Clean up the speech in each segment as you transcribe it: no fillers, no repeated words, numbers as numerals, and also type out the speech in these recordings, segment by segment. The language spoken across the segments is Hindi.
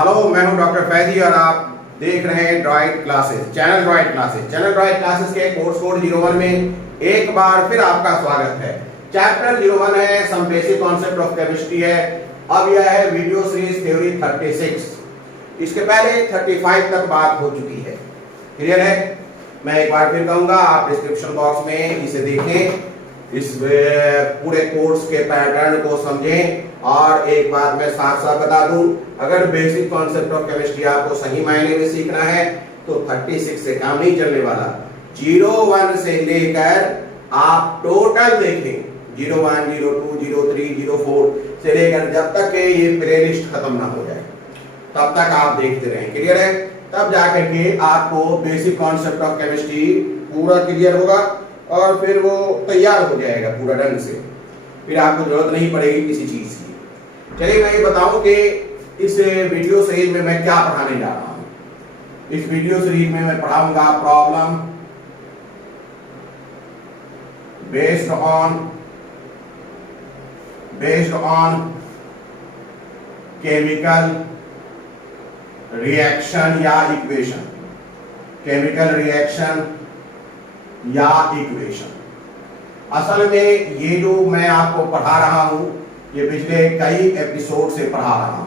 हेलो, मैं हूं डॉक्टर फैजी और आप देख रहे हैं droid classes, channel droid classes. Channel droid classes के कोर्स कोड 01 में एक बार फिर आपका स्वागत है। चैप्टर 01 है, some basic concept of chemistry है। अब यह है वीडियो सीरीज थ्योरी 36। इसके पहले 35 तक बात हो चुकी है। क्लियर है? मैं एक बार फिर कहूंगा, आप डिस्क्रिप्शन बॉक्स में इसे देखें, इस पूरे कोर्स के पैटर्न को समझें। और एक बात मैं साफ साफ बता दूं, अगर बेसिक कॉन्सेप्ट ऑफ केमिस्ट्री आपको सही मायने में सीखना है तो 36 से काम नहीं चलने वाला। 01 से लेकर आप टोटल देखें, 01, 02, 03, 04 से लेकर जब तक के ये प्लेलिस्ट खत्म ना हो जाए तब तक आप देखते रहें। क्लियर है? तब जाकर के आपको बेसिक कॉन्सेप्ट ऑफ केमिस्ट्री पूरा क्लियर होगा और फिर वो तैयार हो जाएगा पूरा ढंग से। फिर आपको जरूरत नहीं पड़ेगी किसी चीज की। चलिए मैं ये बताऊं कि इस वीडियो सीरीज में मैं क्या पढ़ाने जा रहा हूं। इस वीडियो सीरीज में मैं पढ़ाऊंगा problem based on chemical reaction या इक्वेशन, केमिकल रिएक्शन या इक्वेशन। असल में ये जो मैं आपको पढ़ा रहा हूं, ये पिछले कई एपिसोड से पढ़ा रहा हूं,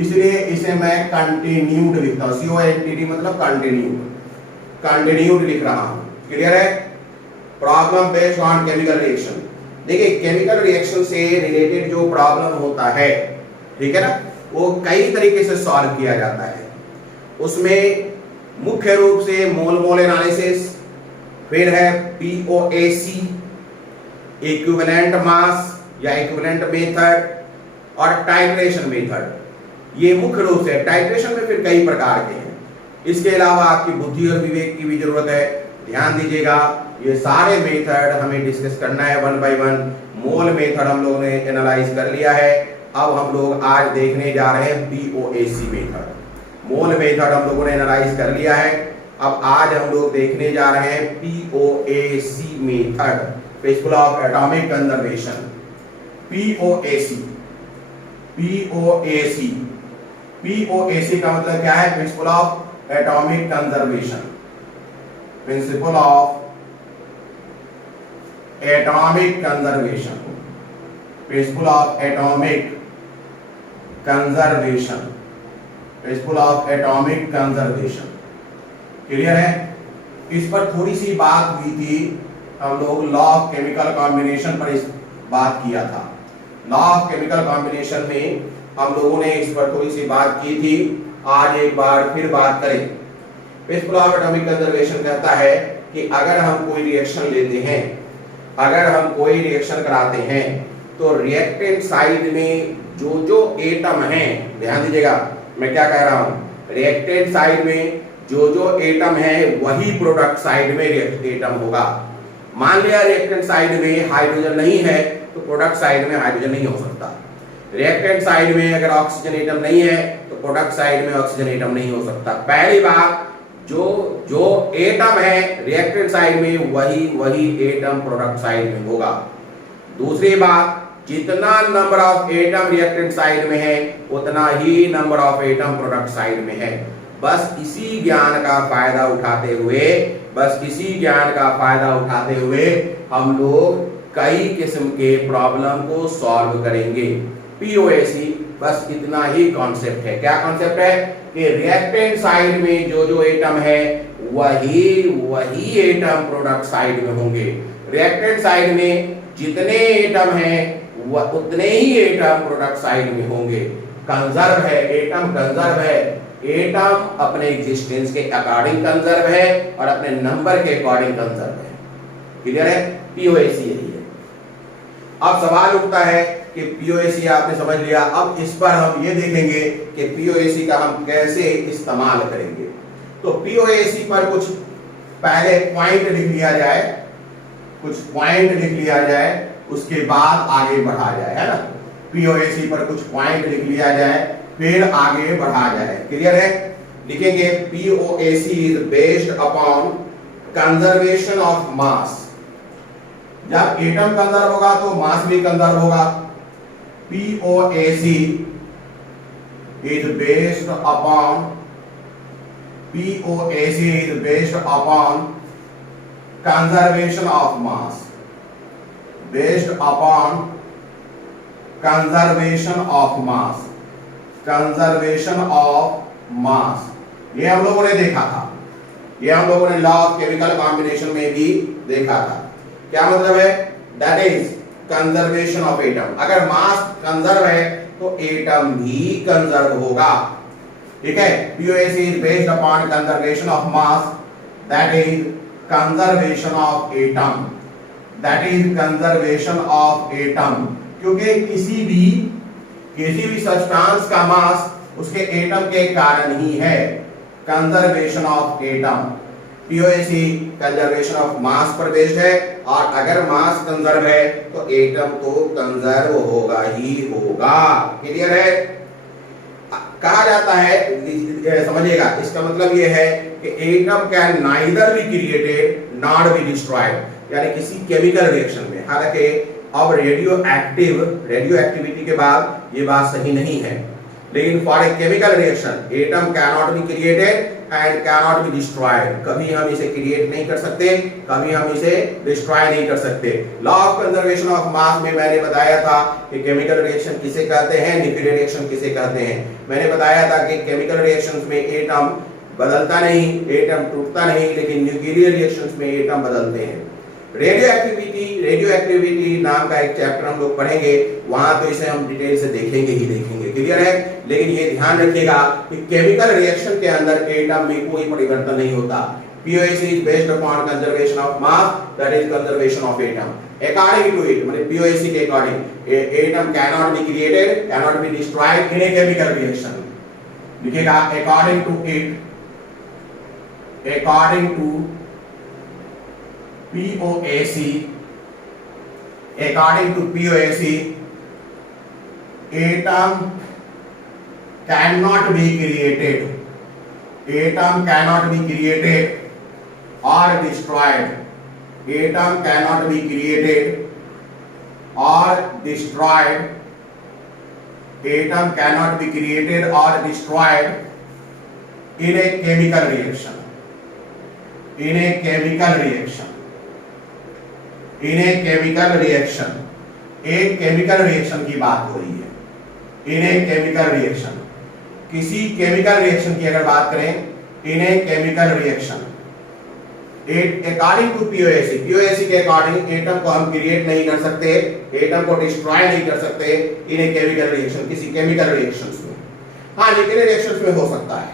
इसलिए इसे मैं कंटिन्यूड लिखता हूं। CONTD मतलब कंटिन्यूड लिख रहा हूं। क्लियर है? Problem based on chemical reaction. देखिए, केमिकल रिएक्शन से रिलेटेड जो प्रॉब्लम होता है, ठीक है ना, वो कई तरीके से सॉल्व किया जाता है। उसमें मुख्य रूप से मोल एनालिसिस, फिर है POAC, इक्विवेलेंट मास या इक्विवेलेंट मेथड, और टाइट्रेशन मेथड। ये मुख्य रूप से, टाइट्रेशन में फिर कई प्रकार के हैं। इसके अलावा आपकी बुद्धि और विवेक की भी जरूरत है। ध्यान दीजिएगा, ये सारे मेथड हमें डिस्कस करना है one by one. Mole method हम लोगों ने एनालाइज कर लिया है। अब हम लोग आज देखने जा रहे हैं POAC मेथड। मोल मेथड हम लोगों ने एनालाइज कर लिया है। अब आज हम लोग देखने जा रहे हैं POAC method, principle of atomic conservation. POAC का मतलब क्या है? Principle of atomic conservation. Principle of atomic conservation, principle of atomic conservation, principle of atomic conservation. Clear है? इस पर थोड़ी सी बात हुई थी, हम लोग लॉ ऑफ केमिकल कॉम्बिनेशन पर इस बात किया था। लॉ ऑफ केमिकल कॉम्बिनेशन में हम लोगों ने इस पर थोड़ी सी बात की थी। आज एक बार फिर बात करें। प्रिंसिपल ऑफ एटॉमिक कंजर्वेशन कहता है कि अगर हम कोई रिएक्शन लेते हैं, अगर हम कोई रिएक्शन कराते हैं, तो रिएक्टेंट साइड में जो एटम हैं, ध्यान दीजिएगा मैं क्या कह रहा हूं, रिएक्टेंट साइड में जो एटम है वही प्रोडक्ट साइड में एटम होगा। मान लिया रिएक्टेंट साइड में हाइड्रोजन नहीं है तो प्रोडक्ट साइड में हाइड्रोजन नहीं हो सकता। रिएक्टेंट साइड में अगर ऑक्सीजन एटम नहीं है तो प्रोडक्ट साइड में ऑक्सीजन एटम नहीं हो सकता। पहली बात, जो एटम है रिएक्टेंट साइड में वही एटम प्रोडक्ट साइड में होगा। दूसरी बात, जितना number of atom reactant side में है उतना ही number of atom product side में है। बस इसी ज्ञान का फायदा उठाते हुए हम लोग कई किस्म के प्रॉब्लम को सॉल्व करेंगे। POAC बस इतना ही कॉन्सेप्ट है। क्या कॉन्सेप्ट है? कि रिएक्टेंट साइड में जो एटम है वही एटम प्रोडक्ट साइड में होंगे। रिएक्टेंट साइड में जितने एटम हैं वह उतने ही एटम प्रोडक्ट साइड में होंगे। कंजर्व है, एटम कंजर्व है। एटम अपने एग्जिस्टेंस के अकॉर्डिंग कंजर्व है और अपने नंबर के अकॉर्डिंग कंजर्व है। क्लियर है? POAC यही है। अब सवाल उठता है कि POAC आपने समझ लिया, अब इस पर हम ये देखेंगे कि POAC का हम कैसे इस्तेमाल करेंगे। तो POAC पर कुछ पहले पॉइंट लिख लिया जाए, उसके बाद आगे बढ़ा जाए, है ना। POAC पर कुछ पॉइंट लिख लिया जाए, फिर आगे बढ़ा जाए। क्लियर है? लिखेंगे POAC is based upon conservation of mass. जब एटम कंजर्व होगा तो मास भी कंजर्व होगा। POAC is based upon POAC is based upon conservation of mass, based upon conservation of mass, conservation of mass। ये हम लोगों ने देखा था, ये हम लोगों ने लॉ ऑफ केमिकल कॉम्बिनेशन में भी देखा था। क्या मतलब है? That is conservation of atom. अगर मास कंजर्व है तो एटम भी कंजर्व होगा। ठीक है, POAC is based upon conservation of mass, that is conservation of atom, that is conservation of atom. क्योंकि किसी भी सब्सटेंस का मास उसके एटम के कारण ही है। Conservation of atom, POAC conservation of mass पर बेस्ड है, और अगर मास कंजर्व है तो एटम तो कंजर्व होगा ही होगा। क्लियर है? कहा जाता है, समझिएगा, इसका मतलब यह है कि atom can neither be created not be destroyed. यानी किसी केमिकल रिएक्शन में, हालांकि अब रेडियो एक्टिविटी के बाद ये बात सही नहीं है, लेकिन for a chemical reaction atom can not be created and can not be destroyed. कभी हम इसे क्रिएट नहीं कर सकते, कभी हम इसे डिस्ट्रॉय नहीं कर सकते। Law of conservation of mass में मैंने बताया था कि केमिकल रिएक्शन किसे कहते हैं, न्यूक्लियर रिएक्शन किसे कहते हैं। मैंने बताया था कि केमिकल रिएक्शंस में एटम बदलता नहीं, एटम टूटता नहीं, लेकिन न्यूक्लियर रिएक्शंस में एटम बदलते हैं। रेडियो एक्टिविटी नाम का एक चैप्टर हम लोग पढ़ेंगे, वहां तो इसे हम डिटेल से देखेंगे। क्लियर है? लेकिन ये ध्यान रखिएगा कि केमिकल रिएक्शन के अंदर एटम में कोई परिवर्तन नहीं होता। POAC is based upon conservation of mass, that is conservation of atom. According to it, मतलब POAC के according, atom cannot be created, cannot be destroyed in a chemical reaction. लिखिएगा according to it, according to POAC, according to POAC, atom cannot be created, atom cannot be created or destroyed, atom cannot be created or destroyed, atom cannot be created or destroyed in a chemical reaction, in a chemical reaction, in a chemical reaction। एक केमिकल रिएक्शन की बात हो रही है। इन ए केमिकल रिएक्शन, किसी केमिकल रिएक्शन की अगर बात करें, in a chemical reaction, according to POAC के अकॉर्डिंग एटम को हम क्रिएट नहीं कर सकते, एटम को डिस्ट्रॉय नहीं कर सकते इन ए केमिकल रिएक्शन, किसी केमिकल रिएक्शंस में। हाँ, न्यूक्लियर रिएक्शंस में हो सकता है।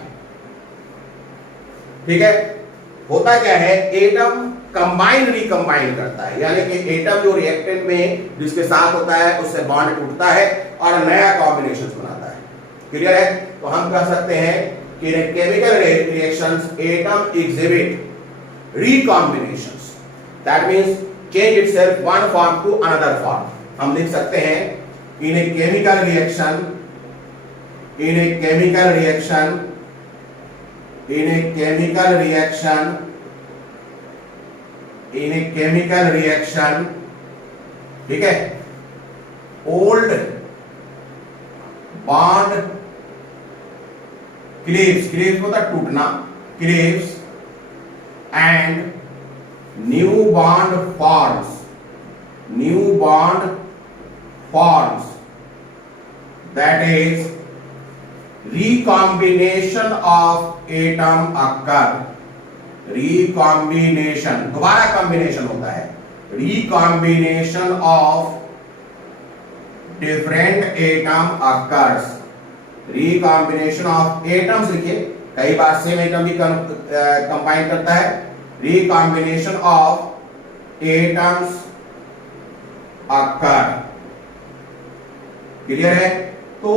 ठीक है, होता क्या है, एटम कंबाइन रिकंबाइन करता है, यानी कि एटम जो रिएक्टेंट में जिसके साथ होता है उससे बॉन्ड टूटता है और नया कॉम्बिनेशन बनाता है। क्लियर है? तो हम कह सकते हैं कि in chemical reactions atom exhibit recombinations, that means change itself one form to another form. हम लिख सकते हैं in a chemical reaction, in a chemical reaction, in a chemical reaction, in a chemical reaction, ठीक है, old bond cleaves होता टूटना, cleaves and new bond forms, new bond forms, that is recombination of atom occur, recombination, दोबारा कॉम्बिनेशन होता है, recombination of different atom occurs, recombination of atoms. लिखिए, कई बार सेम एटम भी कंबाइन करता है। Recombination of atoms occur. Clear है? तो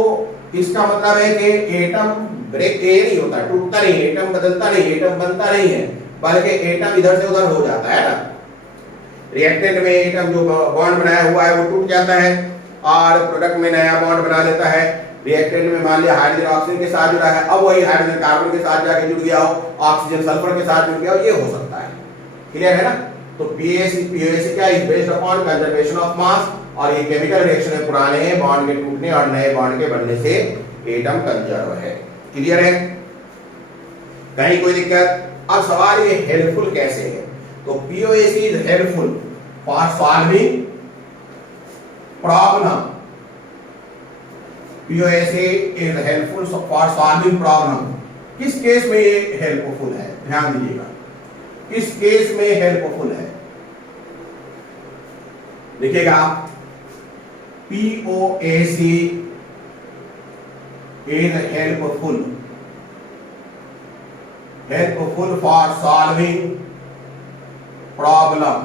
इसका मतलब है कि एटम ब्रेक नहीं होता, टूटता नहीं, एटम बदलता नहीं, एटम बनता नहीं है, बल्कि एटम इधर से उधर हो जाता है ना। रिएक्टेंट में एटम जो बॉन्ड बनाया हुआ है वो टूट जाता है और प्रोडक्ट में नया बॉन्ड बना लेता है। रिएक्टेंट में मान लिया हाइड्रोजन ऑक्सीजन के साथ जुड़ा है, अब वही हाइड्रोजन कार्बन के साथ जाके जुड़ गया हो, ऑक्सीजन सल्फर के साथ जुड़ गया हो, ये हो सकता है। क्लियर है ना? तो POAC क्या is based upon conservation of mass, और ये केमिकल रिएक्शन में पुराने बॉन्ड के टूटने और नए बॉन्ड के बनने से एटम कंजर्व है। क्लियर है? कहीं कोई दिक्कत? अब सवाल ये हेल्पफुल कैसे है? तो POAC is helpful for solving problem. POAC is helpful for solving problem. किस केस में ये हेल्पफुल है? ध्यान दीजिएगा, किस केस में हेल्पफुल है? देखिएगा, POAC is helpful for solving problem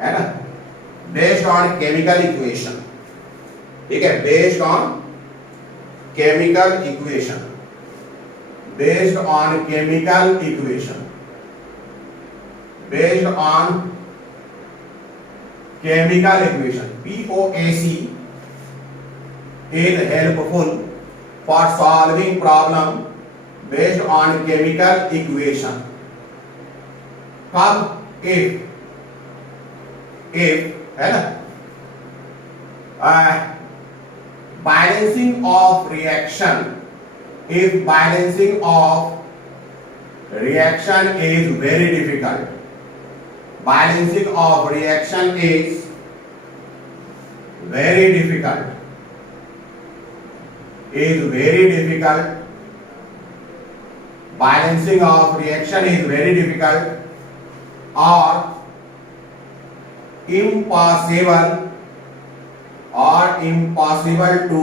है ना, based on chemical equation। ठीक है, based on chemical equation, based on chemical equation, based on chemical equation। POAC is helpful for solving problem based on chemical equation। कब? if है ना, balancing of reaction, if balancing of reaction is very difficult, balancing of reaction is very difficult, balancing of reaction is very difficult or impossible to,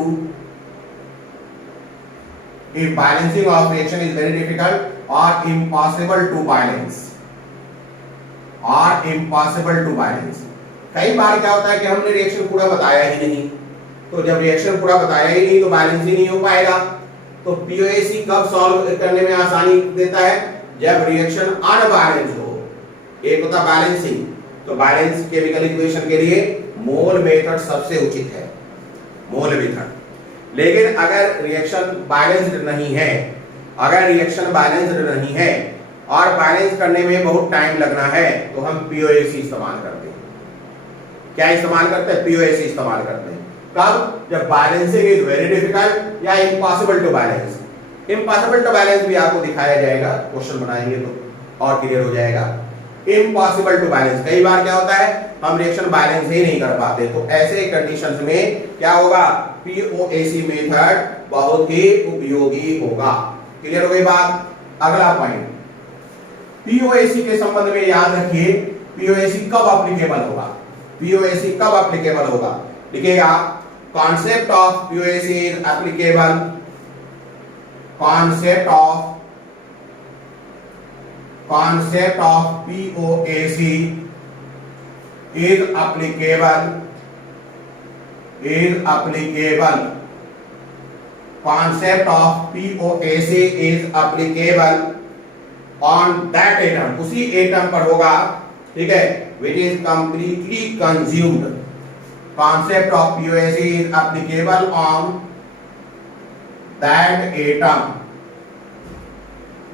if balancing of reaction is very difficult or impossible to balance, कई बार क्या होता है कि हमने रिएक्शन पूरा बताया ही नहीं, तो जब रिएक्शन पूरा बताया ही नहीं तो बैलेंस ही नहीं हो पाएगा। तो POAC कब सॉल्व करने में आसानी देता है? जब रिएक्शन अनबैलेंस हो। एक होता बैलेंसिंग, तो बैलेंस केमिकल इक्वेशन के लिए मोल मेथड सबसे उचित है, मोल मेथड। लेकिन अगर रिएक्शन बैलेंस्ड नहीं है, और बैलेंस करने में बहुत टाइम लगना है, तो हम POAC इस्तेमाल करते हैं। क्या इस्तेमाल करते हैं? POAC इस्तेमाल करते हैं। कब? जब बैलेंसिंग इज वेरी डिफिकल्ट या impossible to balance. Impossible to balance भी आपको दिखाया जाएगा, क्वेश्चन बनाएंगे तो और क्लियर हो जाएगा। इम्पॉसिबल टू बैलेंस, कई बार क्या होता है हम रिएक्शन बैलेंस ही नहीं कर पाते, तो ऐसे कंडीशंस में क्या होगा? POAC मेथड बहुत ही उपयोगी होगा। क्लियर हो गई बात? अगला पॉइंट, POAC के संबंध में याद रखिए, POAC कब एप्लीकेबल होगा? POAC कब एप्लीकेबल होगा? लिखिएगा, concept of POAC is applicable, concept of POAC is applicable, concept of POAC is applicable on that atom, उसी एटम पर होगा, ठीक है, which is completely consumed। concept of POAC is applicable on that atom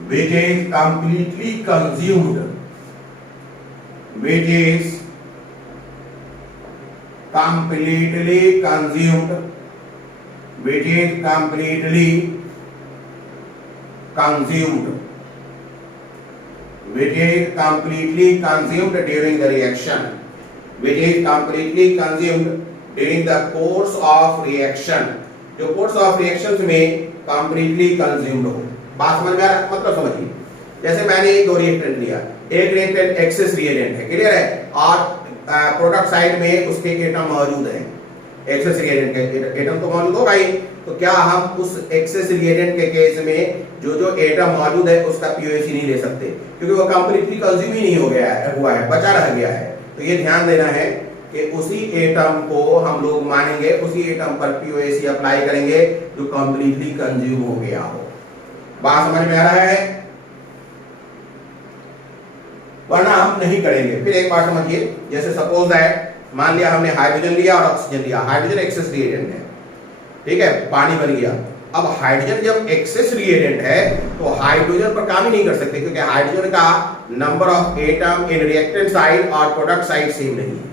which is completely consumed, which is completely consumed, which is completely consumed, which is completely consumed during the reaction, which is completely consumed during the course of reaction, जो कोर्स ऑफ रिएक्शंस में कंप्लीटली कंज्यूम्ड हो। बात समझ में आ रहा है? मतलब समझिए, जैसे मैंने दो रिएक्टेंट लिया, एक रिएक्टेंट एक्सेस रिएजेंट है, क्लियर है, और प्रोडक्ट साइड में उसके एटम मौजूद है, एक्सेस रिएजेंट के एटम तो मौजूद हो भाई, तो क्या हम उस एक्सेस रिएजेंट के केस में जो एटम मौजूद है उसका POAC नहीं ले सकते, क्योंकि वो कंप्लीटली कंज्यूम ही नहीं हो गया है, हुआ है, बचा रह गया है। तो ये ध्यान देना है कि उसी एटम को हम लोग मानेंगे, उसी एटम पर POAC अप्लाई करेंगे जो कंप्लीटली कंज्यूम हो गया हो। बात समझ में आ रहा है? वरना हम नहीं करेंगे। फिर एक बात समझिए, जैसे सपोज दैट मान लिया हमने हाइड्रोजन लिया और ऑक्सीजन लिया, हाइड्रोजन एक्सेस रिएजेंट है, ठीक है, पानी बन गया। अब हाइड्रोजन जब एक्सेस रिएजेंट है तो हाइड्रोजन पर काम ही नहीं कर सकते, क्योंकि हाइड्रोजन का number of atom in reactant side और प्रोडक्ट साइड सेम नहीं है।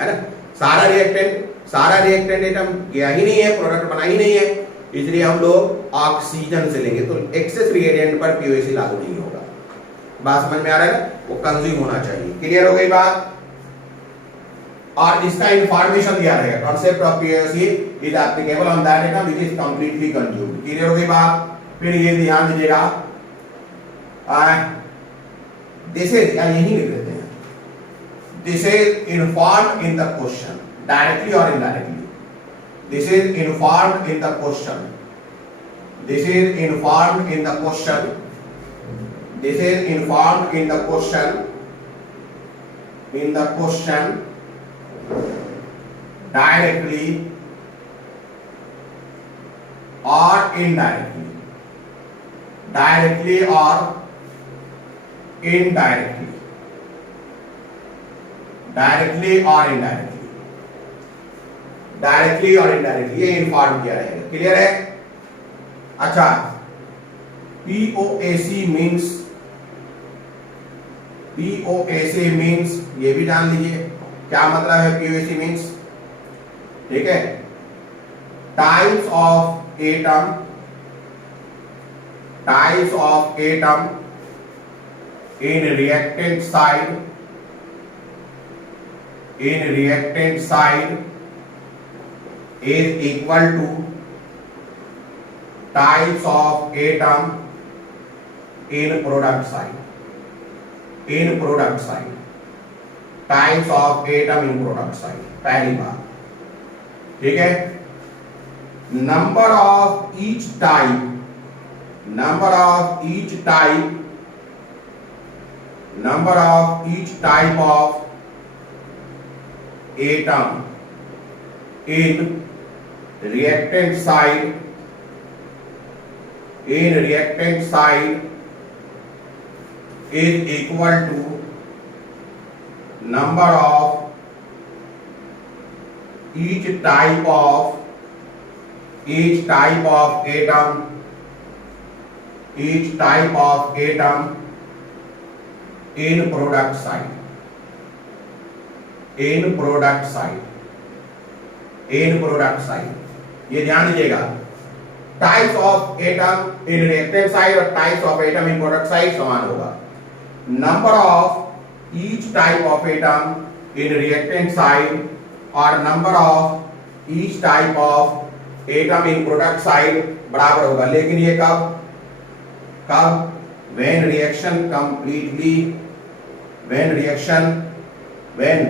है ना। सारा रिएक्टेंट एटम गया ही नहीं है, प्रोडक्ट बना ही नहीं है, इसलिए हम लोग ऑक्सीजन से लेंगे, तो एक्सेस रिएजेंट पर पीओएसी लागू नहीं होगा। बात समझ में आ रहा है ना, वो कंज्यूम होना चाहिए। क्लियर हो गई बात। और इसका इंफॉर्मेशन दिया रहेगा, concept of POAC is applicable on that atom which is completely consumed. Clear हो गई बात। फिर ये ध्यान दीजिएगा, दिस इज, या यही लिख देते हैं, this is informed in the question directly और indirectly. This is informed in the question, this is informed in the question, this is informed in the question, in the question directly or indirectly, directly or indirectly, directly or indirectly, directly or indirectly, ये इन्फॉर्म किया रहेगा। क्लियर है। अच्छा, POAC मीन्स, POAC मीन्स ये भी जान लीजिए क्या मतलब है। POAC मीन्स, ठीक है, types of atom, types of atom in reactant side, in reactant side is equal two types of atom in product side, in product side, types of atom in product side. पहली बात, ठीक है। Number of each type, number of each type, number of each type of atom in reactant side, in reactant side is equal to number of each type of atom, each type of atom in product side, in product side, in product side। ये ध्यान दीजिएगा, types of atom in reactant side और types of atom in product side समान होगा। Number of each type of atom in reactant side और number of each type of atom in product side बराबर होगा। लेकिन ये कब when reaction completely, when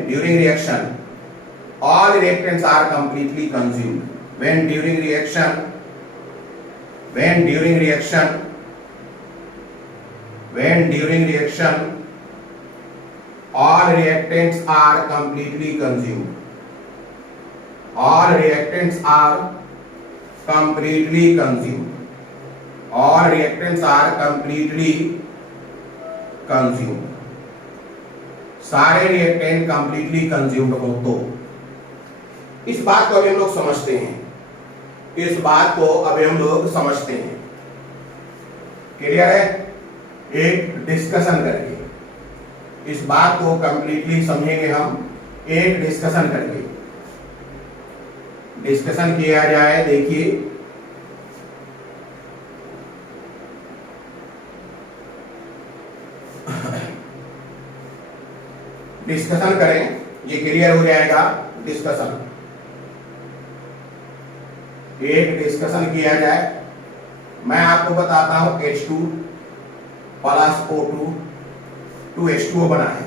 during reaction all reactants are completely consumed, when during reaction all reactants are completely consumed, all reactants are completely consumed, all reactants are completely consumed, सारे रिएक्टेंट कंप्लीटली कंज्यूम्ड हो। तो इस बात को अभी हम लोग समझते हैं, इस बात को अभी हम लोग समझते हैं। क्लियर है। एक डिस्कशन करके इस बात को कंप्लीटली समझेंगे हम, एक डिस्कशन करके। डिस्कशन किया जाए, देखिए डिस्कशन करें, ये क्लियर हो जाएगा। डिस्कशन, एक डिस्कशन किया जाए। मैं आपको बताता हूं H2 प्लस O2 2H2O बना है,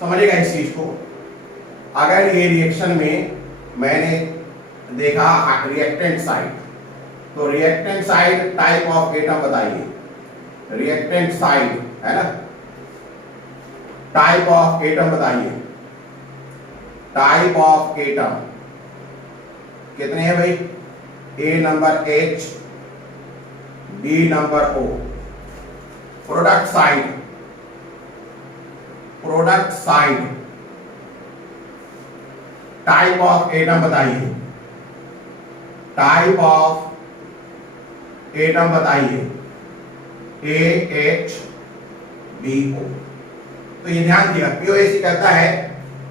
समझिएगा इस चीज को। अगर ये रिएक्शन में मैंने देखा रिएक्टेंट साइड, तो reactant side type of atom बताइए। रिएक्टेंट साइड है ना, टाइप ऑफ एटम बताइए। टाइप ऑफ एटम कितने हैं भाई? A number H, B number O। Product side, product side type of atom बताइए। टाइप ऑफ एटम बताइए AHBO। तो ये ध्यान दिया, पीओएसी कहता है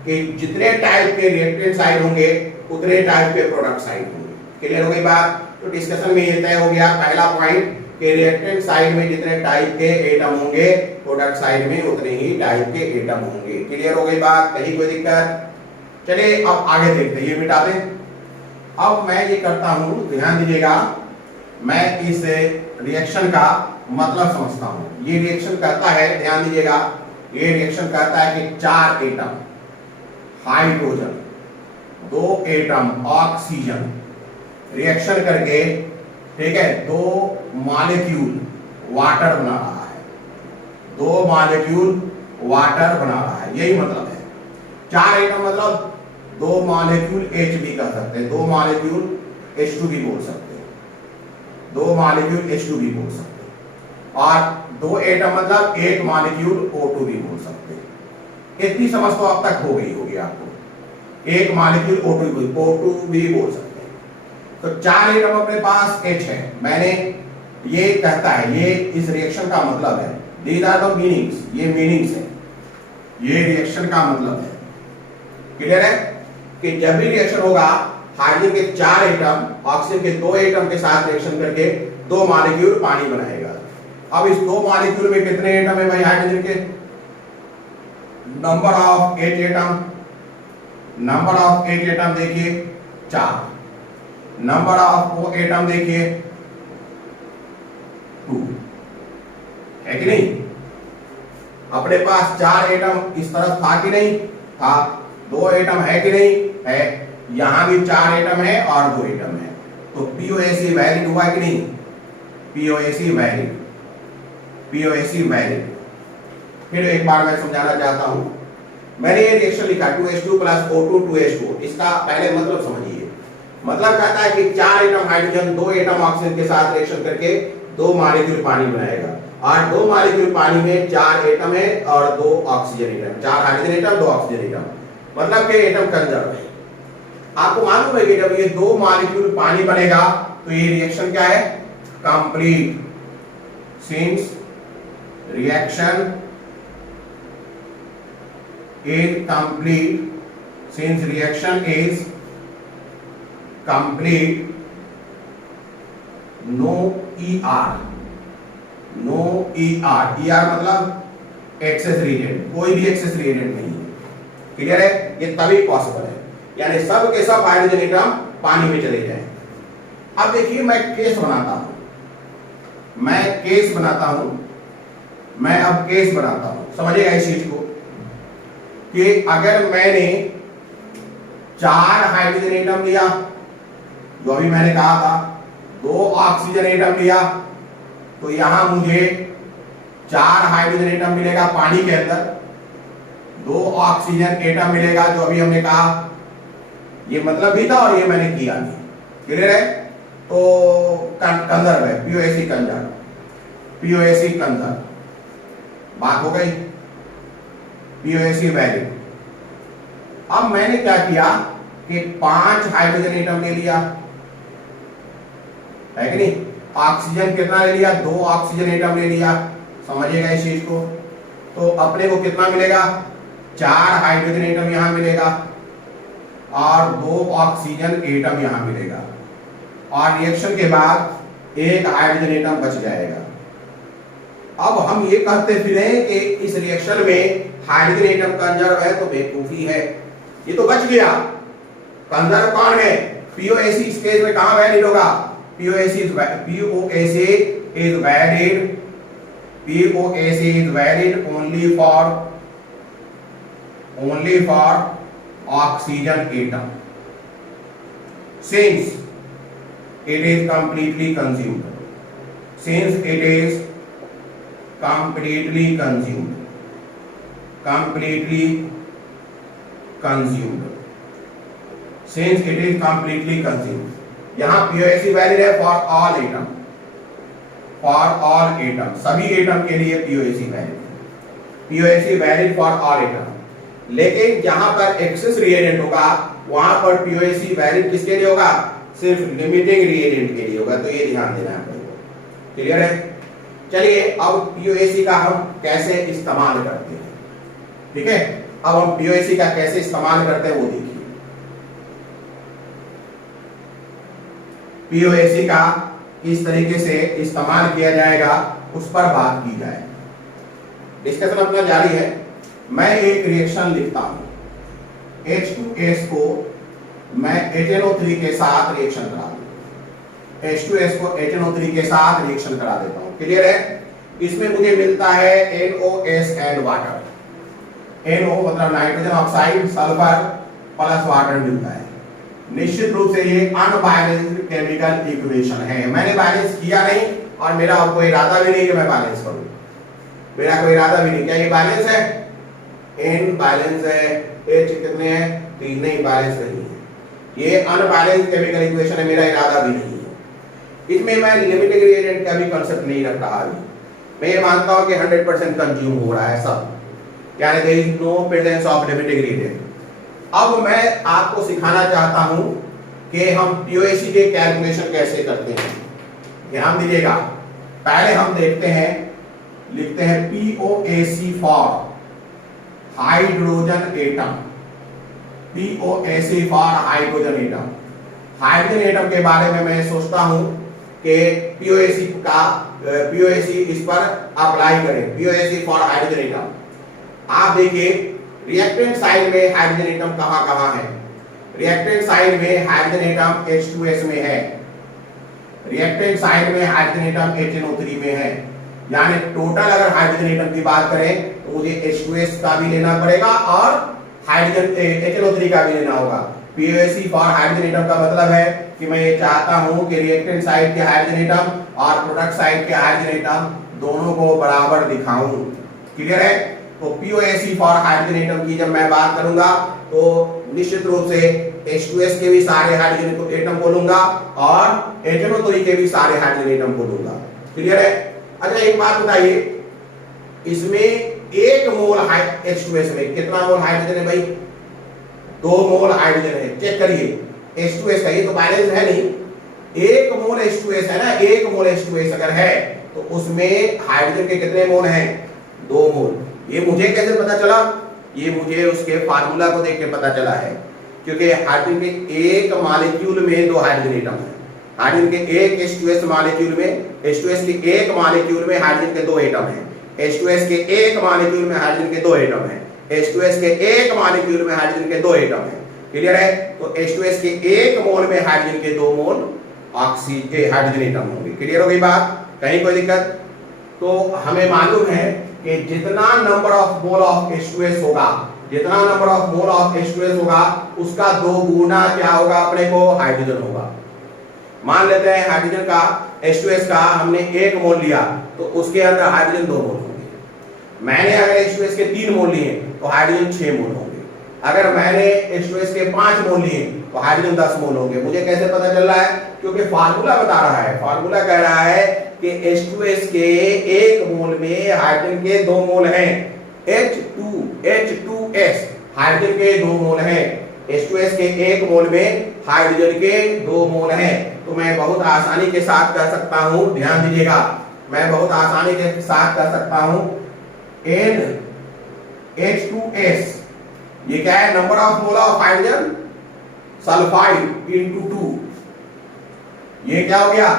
कि जितने टाइप के रिएक्टेंट साइड होंगे उतने टाइप के प्रोडक्ट साइड होंगे। क्लियर हो गई बात? तो डिस्कशन में ये तय हो गया पहला पॉइंट कि रिएक्टेंट साइड में जितने टाइप के एटम होंगे प्रोडक्ट साइड में उतने ही टाइप के एटम होंगे। क्लियर हो गई बात? कहीं कोई दिक्कत? चलिए अब आगे देखते हैं, ये मिटा दें। अब मैं ये करता हूं, ध्यान दीजिएगा, मैं इस रिएक्शन का मतलब समझता हूं। ये रिएक्शन कहता है, ध्यान दीजिएगा, ये रिएक्शन कहता है कि 4 atom hydrogen, 2 atom oxygen reaction करके, ठीक है, 2 मॉलिक्यूल वाटर बना रहा है, 2 मॉलिक्यूल वाटर बना रहा है, यही मतलब है। 4 एटम मतलब 2 मॉलिक्यूल H भी कह सकते हैं, 2 मॉलिक्यूल H2 भी बोल सकते हैं, 2 मॉलिक्यूल H2 भी बोल सकते हैं, और 2 एटम मतलब 1 मॉलिक्यूल O2 भी बोल सकते हैं। इतनी समझ तो अब तक हो गई होगी आपको, 1 मॉलिक्यूल O2 भी बोल सकते हैं। तो 4 एटम अपने पास H है, मैंने ये कहता है, ये इस रिएक्शन का मतलब है। दीज आर द मीनिंग्स, ये मीनिंग्स है, ये रिएक्शन का मतलब है। क्लियर है कि जब भी रिएक्शन होगा हाइड्रोजन के 4 एटम ऑक्सीजन के 2 एटम के साथ रिएक्शन करके 2 मॉलिक्यूल पानी बनाएगा। अब इस 2 मॉलिक्यूल में कितने एटम है भाई हाइड्रोजन के? Number of 8 atom, number of 8 atom देखिए 4, नंबर ऑफ एटम देखिए 2 है कि नहीं? अपने पास 4 एटम इस तरफ था कि नहीं था? 2 एटम है कि नहीं है? यहां भी 4 एटम है और 2 एटम है, तो पीओएसी वैलिड हुआ कि नहीं? POAC valid, POAC valid. फिर एक बार मैं समझाना चाहता हूं, मैंने ये रिएक्शन लिखा 2H2 + O2 2H2, इसका पहले मतलब समझिए। मतलब कहता है कि 4 एटम हाइड्रोजन 2 एटम ऑक्सीजन के साथ रिएक्शन करके 2 मॉलिक्यूल पानी बनाएगा, और 2 मॉलिक्यूल पानी में 4 एटम है और 2 oxygen atom, 4 hydrogen atom 2 oxygen atom, मतलब कि एटम कंजर्व है। आपको मालूम है कि जब ये 2 मॉलिक्यूल पानी बनेगा तो ये रिएक्शन क्या है? Complete. Since reaction is complete, since reaction is complete, no ER, no ER, ER मतलब एक्सेस रिएजेंट, कोई भी एक्सेस रिएजेंट नहीं है। क्लियर है? ये तभी पॉसिबल है, यानी सब के सब हाइड्रोजन एटम पानी में चले जाएं। अब देखिए मैं केस बनाता हूं, मैं केस बनाता हूं, मैं अब केस बनाता हूं, समझिएगा इस चीज को, कि अगर मैंने 4 हाइड्रोजन एटम लिया, जो अभी मैंने कहा था, 2 ऑक्सीजन एटम लिया, तो यहां मुझे 4 हाइड्रोजन एटम मिलेगा पानी के अंदर, 2 ऑक्सीजन एटम मिलेगा, जो अभी हमने कहा, ये मतलब भी था और ये मैंने किया नहीं। क्लियर है? तो कंजर्व है, पीओएसी कंजर्व, पीओएसी कंजर्व, बात हो गई, पीओएसी वैलिड। अब मैंने क्या किया कि 5 हाइड्रोजन एटम ले लिया, है कि नहीं? ऑक्सीजन कितना ले लिया? 2 ऑक्सीजन एटम ले लिया, समझिएगा इस चीज को। तो अपने को कितना मिलेगा? 4 हाइड्रोजन एटम यहां मिलेगा और 2 ऑक्सीजन एटम यहां मिलेगा, और रिएक्शन के बाद 1 हाइड्रोजन एटम बच जाएगा। अब हम ये कहते फिरे कि इस रिएक्शन में हाइड्रोजन एटम कंजर्व है, तो बेवकूफी है, ये तो बच गया। कंजर्व कौन है? पीओएसी इस केस में कहां वैलिड होगा? POAC is valid, POAC is valid only for oxygen atom since it is completely consumed, since it is completely consumed, since it is completely consumed। यहां पीओएसी वैलिड है for all atom, for all atom, सभी एटम के लिए पीओएसी वैलिड है, POAC valid for all atom. लेकिन जहां पर एक्सेस रिएजेंट होगा वहां पर पीओएसी वैलिड किसके लिए होगा? सिर्फ लिमिटिंग रिएजेंट के लिए होगा, तो ये ध्यान देना है आपको। क्लियर है? चलिए अब पीओएसी का हम कैसे इस्तेमाल करते हैं, ठीक है? अब हम पीओएसी का कैसे इस्तेमाल करते हैं वो देखिए। पीओएसी का किस तरीके से इस्तेमाल किया जाएगा उस पर बात की जाए। डिस्कशन अपना जारी है। मैं एक रिएक्शन लिखता हूं, H2S को मैं HNO3 के साथ रिएक्शन करा दूं, H2S को HNO3 के साथ रिएक्शन करा देता हूं। क्लियर है? इसमें मुझे मिलता है NOS एंड वाटर। NO मतलब nitrogen oxide, sulphur plus water मिलता है। निश्चित रूप से ये अनबैलेंस्ड केमिकल इक्वेशन है। मैंने बैलेंस किया नहीं और मेरा कोई इरादा भी नहीं कि मैं बैलेंस करूं, मेरा कोई इरादा भी नहीं। क्या ये बैलेंस है? N बैलेंस है, H कितने हैं? 3 नहीं, बैलेंस नहीं है। ये अनबैलेंस्ड केमिकल इक्वेशन है, मेरा इरादा भी नहीं है। इसमें मैं लिमिटिंग रिएजेंट का भी कांसेप्ट नहीं रख रहा अभी। मैं ये मानता हूं कि 100% कंज्यूम हो रहा है सब, यानी there is no presence of limiting reagent. अब मैं आपको सिखाना चाहता हूं कि हम पीओएसी के कैलकुलेशन कैसे करते हैं। ध्यान दीजिएगा। पहले हम देखते हैं, लिखते हैं POAC for hydrogen atom. POAC for hydrogen atom. Hydrogen atom के बारे में मैं सोचता हूं कि पीओएसी इस पर अप्लाई करें। POAC for hydrogen atom. आप देखिए रिएक्टेंट साइड में हाइड्रोजन एटम कहां है? रिएक्टेंट साइड में हाइड्रोजन एटम H2S में है, रिएक्टेंट साइड में हाइड्रोजन एटम HNO3 में है। यानी टोटल अगर हाइड्रोजन एटम की बात करें तो मुझे H2S का भी लेना पड़ेगा और हाइड्रोजन HNO3 का भी लेना होगा। पीओएसी फॉर हाइड्रोजन एटम का मतलब है कि मैं ये चाहता हूं कि रिएक्टेंट साइड के हाइड्रोजन एटम और प्रोडक्ट साइड के हाइड्रोजन एटम दोनों को बराबर दिखाऊं। क्लियर है? तो पीओएसी फॉर हाइड्रोजन एटम की जब मैं बात करूंगा तो निश्चित रूप से H2S के भी सारे हाइड्रोजन एटम को लूंगा और HNO3 के भी सारे हाइड्रोजन एटम को लूंगा। क्लियर है? अच्छा एक बात बताइए, इसमें 1 मोल H2S में कितना मोल हाइड्रोजन है भाई? 2 मोल हाइड्रोजन है। चेक करिए H2S का, ये तो बैलेंस है नहीं। 1 मोल H2S है ना, 1 मोल H2S अगर है तो उसमें हाइड्रोजन के कितने मोल हैं? 2 मोल। ये मुझे कैसे पता चला? ये मुझे उसके फार्मूला को देख के पता चला है, क्योंकि हाइड्रोजन के एक मॉलिक्यूल में 2 हाइड्रोजन एटम है। हाइड्रोजन के एक H2S मॉलिक्यूल में, H2S के एक मॉलिक्यूल में हाइड्रोजन के 2 एटम हैं। H2S के एक मॉलिक्यूल में हाइड्रोजन के 2 एटम हैं। H2S के एक मॉलिक्यूल में हाइड्रोजन के 2 एटम हैं। क्लियर है? तो H2S के 1 मोल में हाइड्रोजन के 2 मोल ऑक्सीजन हाइड्रोजन एटम होंगे। क्लियर हो गई बात? कहीं कोई दिक्कत? तो हमें मालूम है कि जितना number of mole of H2S होगा, जितना number of mole of H2S होगा उसका 2 गुना क्या होगा? अपने को हाइड्रोजन होगा। मान लेते हैं हाइड्रोजन का H2S का हमने 1 मोल लिया तो उसके अंदर हाइड्रोजन 2 मोल होंगे। मैंने अगर H2S के 3 मोल लिए तो हाइड्रोजन 6 मोल होंगे। अगर मैंने H2S के 5 मोल लिए तो हाइड्रोजन 10 मोल होंगे। मुझे कैसे पता चल रहा है? क्योंकि फार्मूला बता रहा है। फार्मूला कह रहा है कि H2S के 1 मोल में हाइड्रोजन के 2 मोल हैं। H2S हाइड्रोजन के 2 मोल हैं। H2S के 1 मोल में हाइड्रोजन के 2 मोल हैं। तो मैं बहुत आसानी के साथ कह सकता हूं, ध्यान दीजिएगा, मैं बहुत आसानी के साथ कह सकता हूं NH2S ये क्या है? Number of mole of hydrogen sulphide into 2। ये क्या हो गया?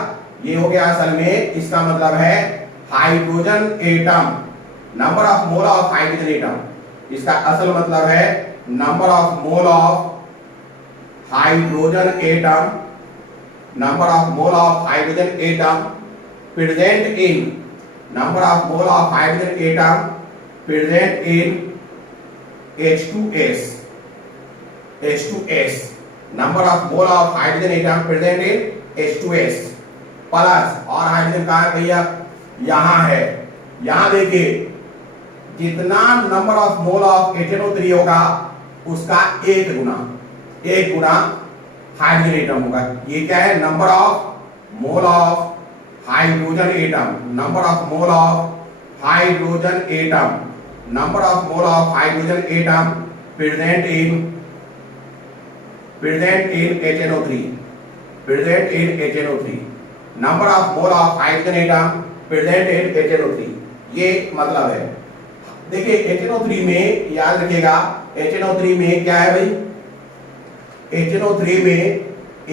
ये हो गया असल में, इसका मतलब है hydrogen atom, number of mole of hydrogen atom. इसका असल मतलब है number of mole of hydrogen atom, number of mole of hydrogen atom present in, number of mole of hydrogen atom present in H2S, H2S, number of mole of hydrogen atom present in H2S plus, और हाइड्रोजन कहाँ है भैया? यहाँ है। यहाँ देखिए जितना number of mole of HNO3 होगा उसका 1 गुना हाइड्रोजन एटम होगा। ये क्या है? Number of mole of hydrogen atom, number of mole of hydrogen atom, number of mole of hydrogen atom present in HNO3, present in HNO3, number of mole of hydrogen atom present in HNO3। ये मतलब है देखिए HNO3 में याद रखिएगा, HNO3 में क्या है भाई, HNO3 में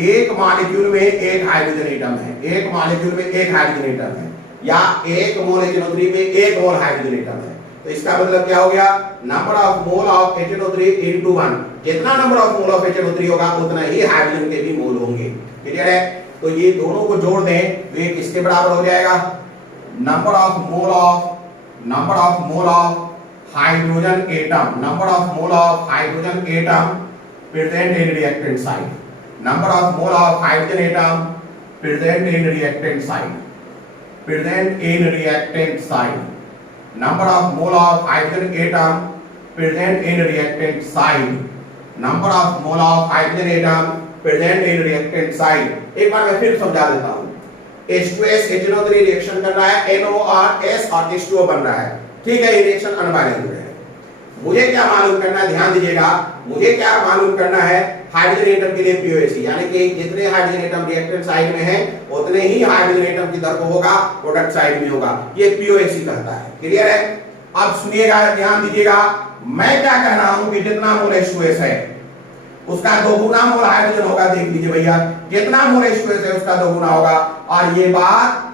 एक मॉलिक्यूल में एक हाइड्रोजन एटम है, एक मॉलिक्यूल में एक हाइड्रोजन एटम है, या एक मोल HNO3 में एक मोल हाइड्रोजन एटम है। तो इसका मतलब क्या हो गया, number of mole of HNO3 into 1, जितना number of mole of HNO3 होगा उतना ही हाइड्रोजन के भी मोल होंगे। क्लियर है? तो ये दोनों को जोड़ दें तो ये किसके बराबर हो जाएगा, number of mole of hydrogen atom, number of mole of hydrogen atom present in reactant side, number of mole of hydrogen atom present in reactant side, present in reactant side, number of mole of hydrogen atom present in reactant side, number of mole of hydrogen atom present in reactant side। एक बार मैं फिर समझा देता हूँ। H2S HNO3 रिएक्शन कर रहा है, NO और S और H2O बन रहा है, ठीक है, ये रिएक्शन अनबाइलेंस है। मुझे क्या मालूम करना है, ध्यान दीजिएगा, मुझे क्या मालूम करना है, हाइड्रोजन एटम के लिए पीओएसी, यानी कि जितने हाइड्रोजन एटम रिएक्टेंट साइड में है उतने ही हाइड्रोजन एटम किधर को होगा, प्रोडक्ट साइड में होगा, ये पीओएसी कहता है। क्लियर है? अब सुनिएगा, ध्यान दीजिएगा, मैं क्या कह रहा हूं कि जितना मोल H2S है उसका 2 गुना मोल हाइड्रोजन होगा। देख लीजिए भैया, जितना मोल H2S है उसका 2 गुना होगा, और ये बात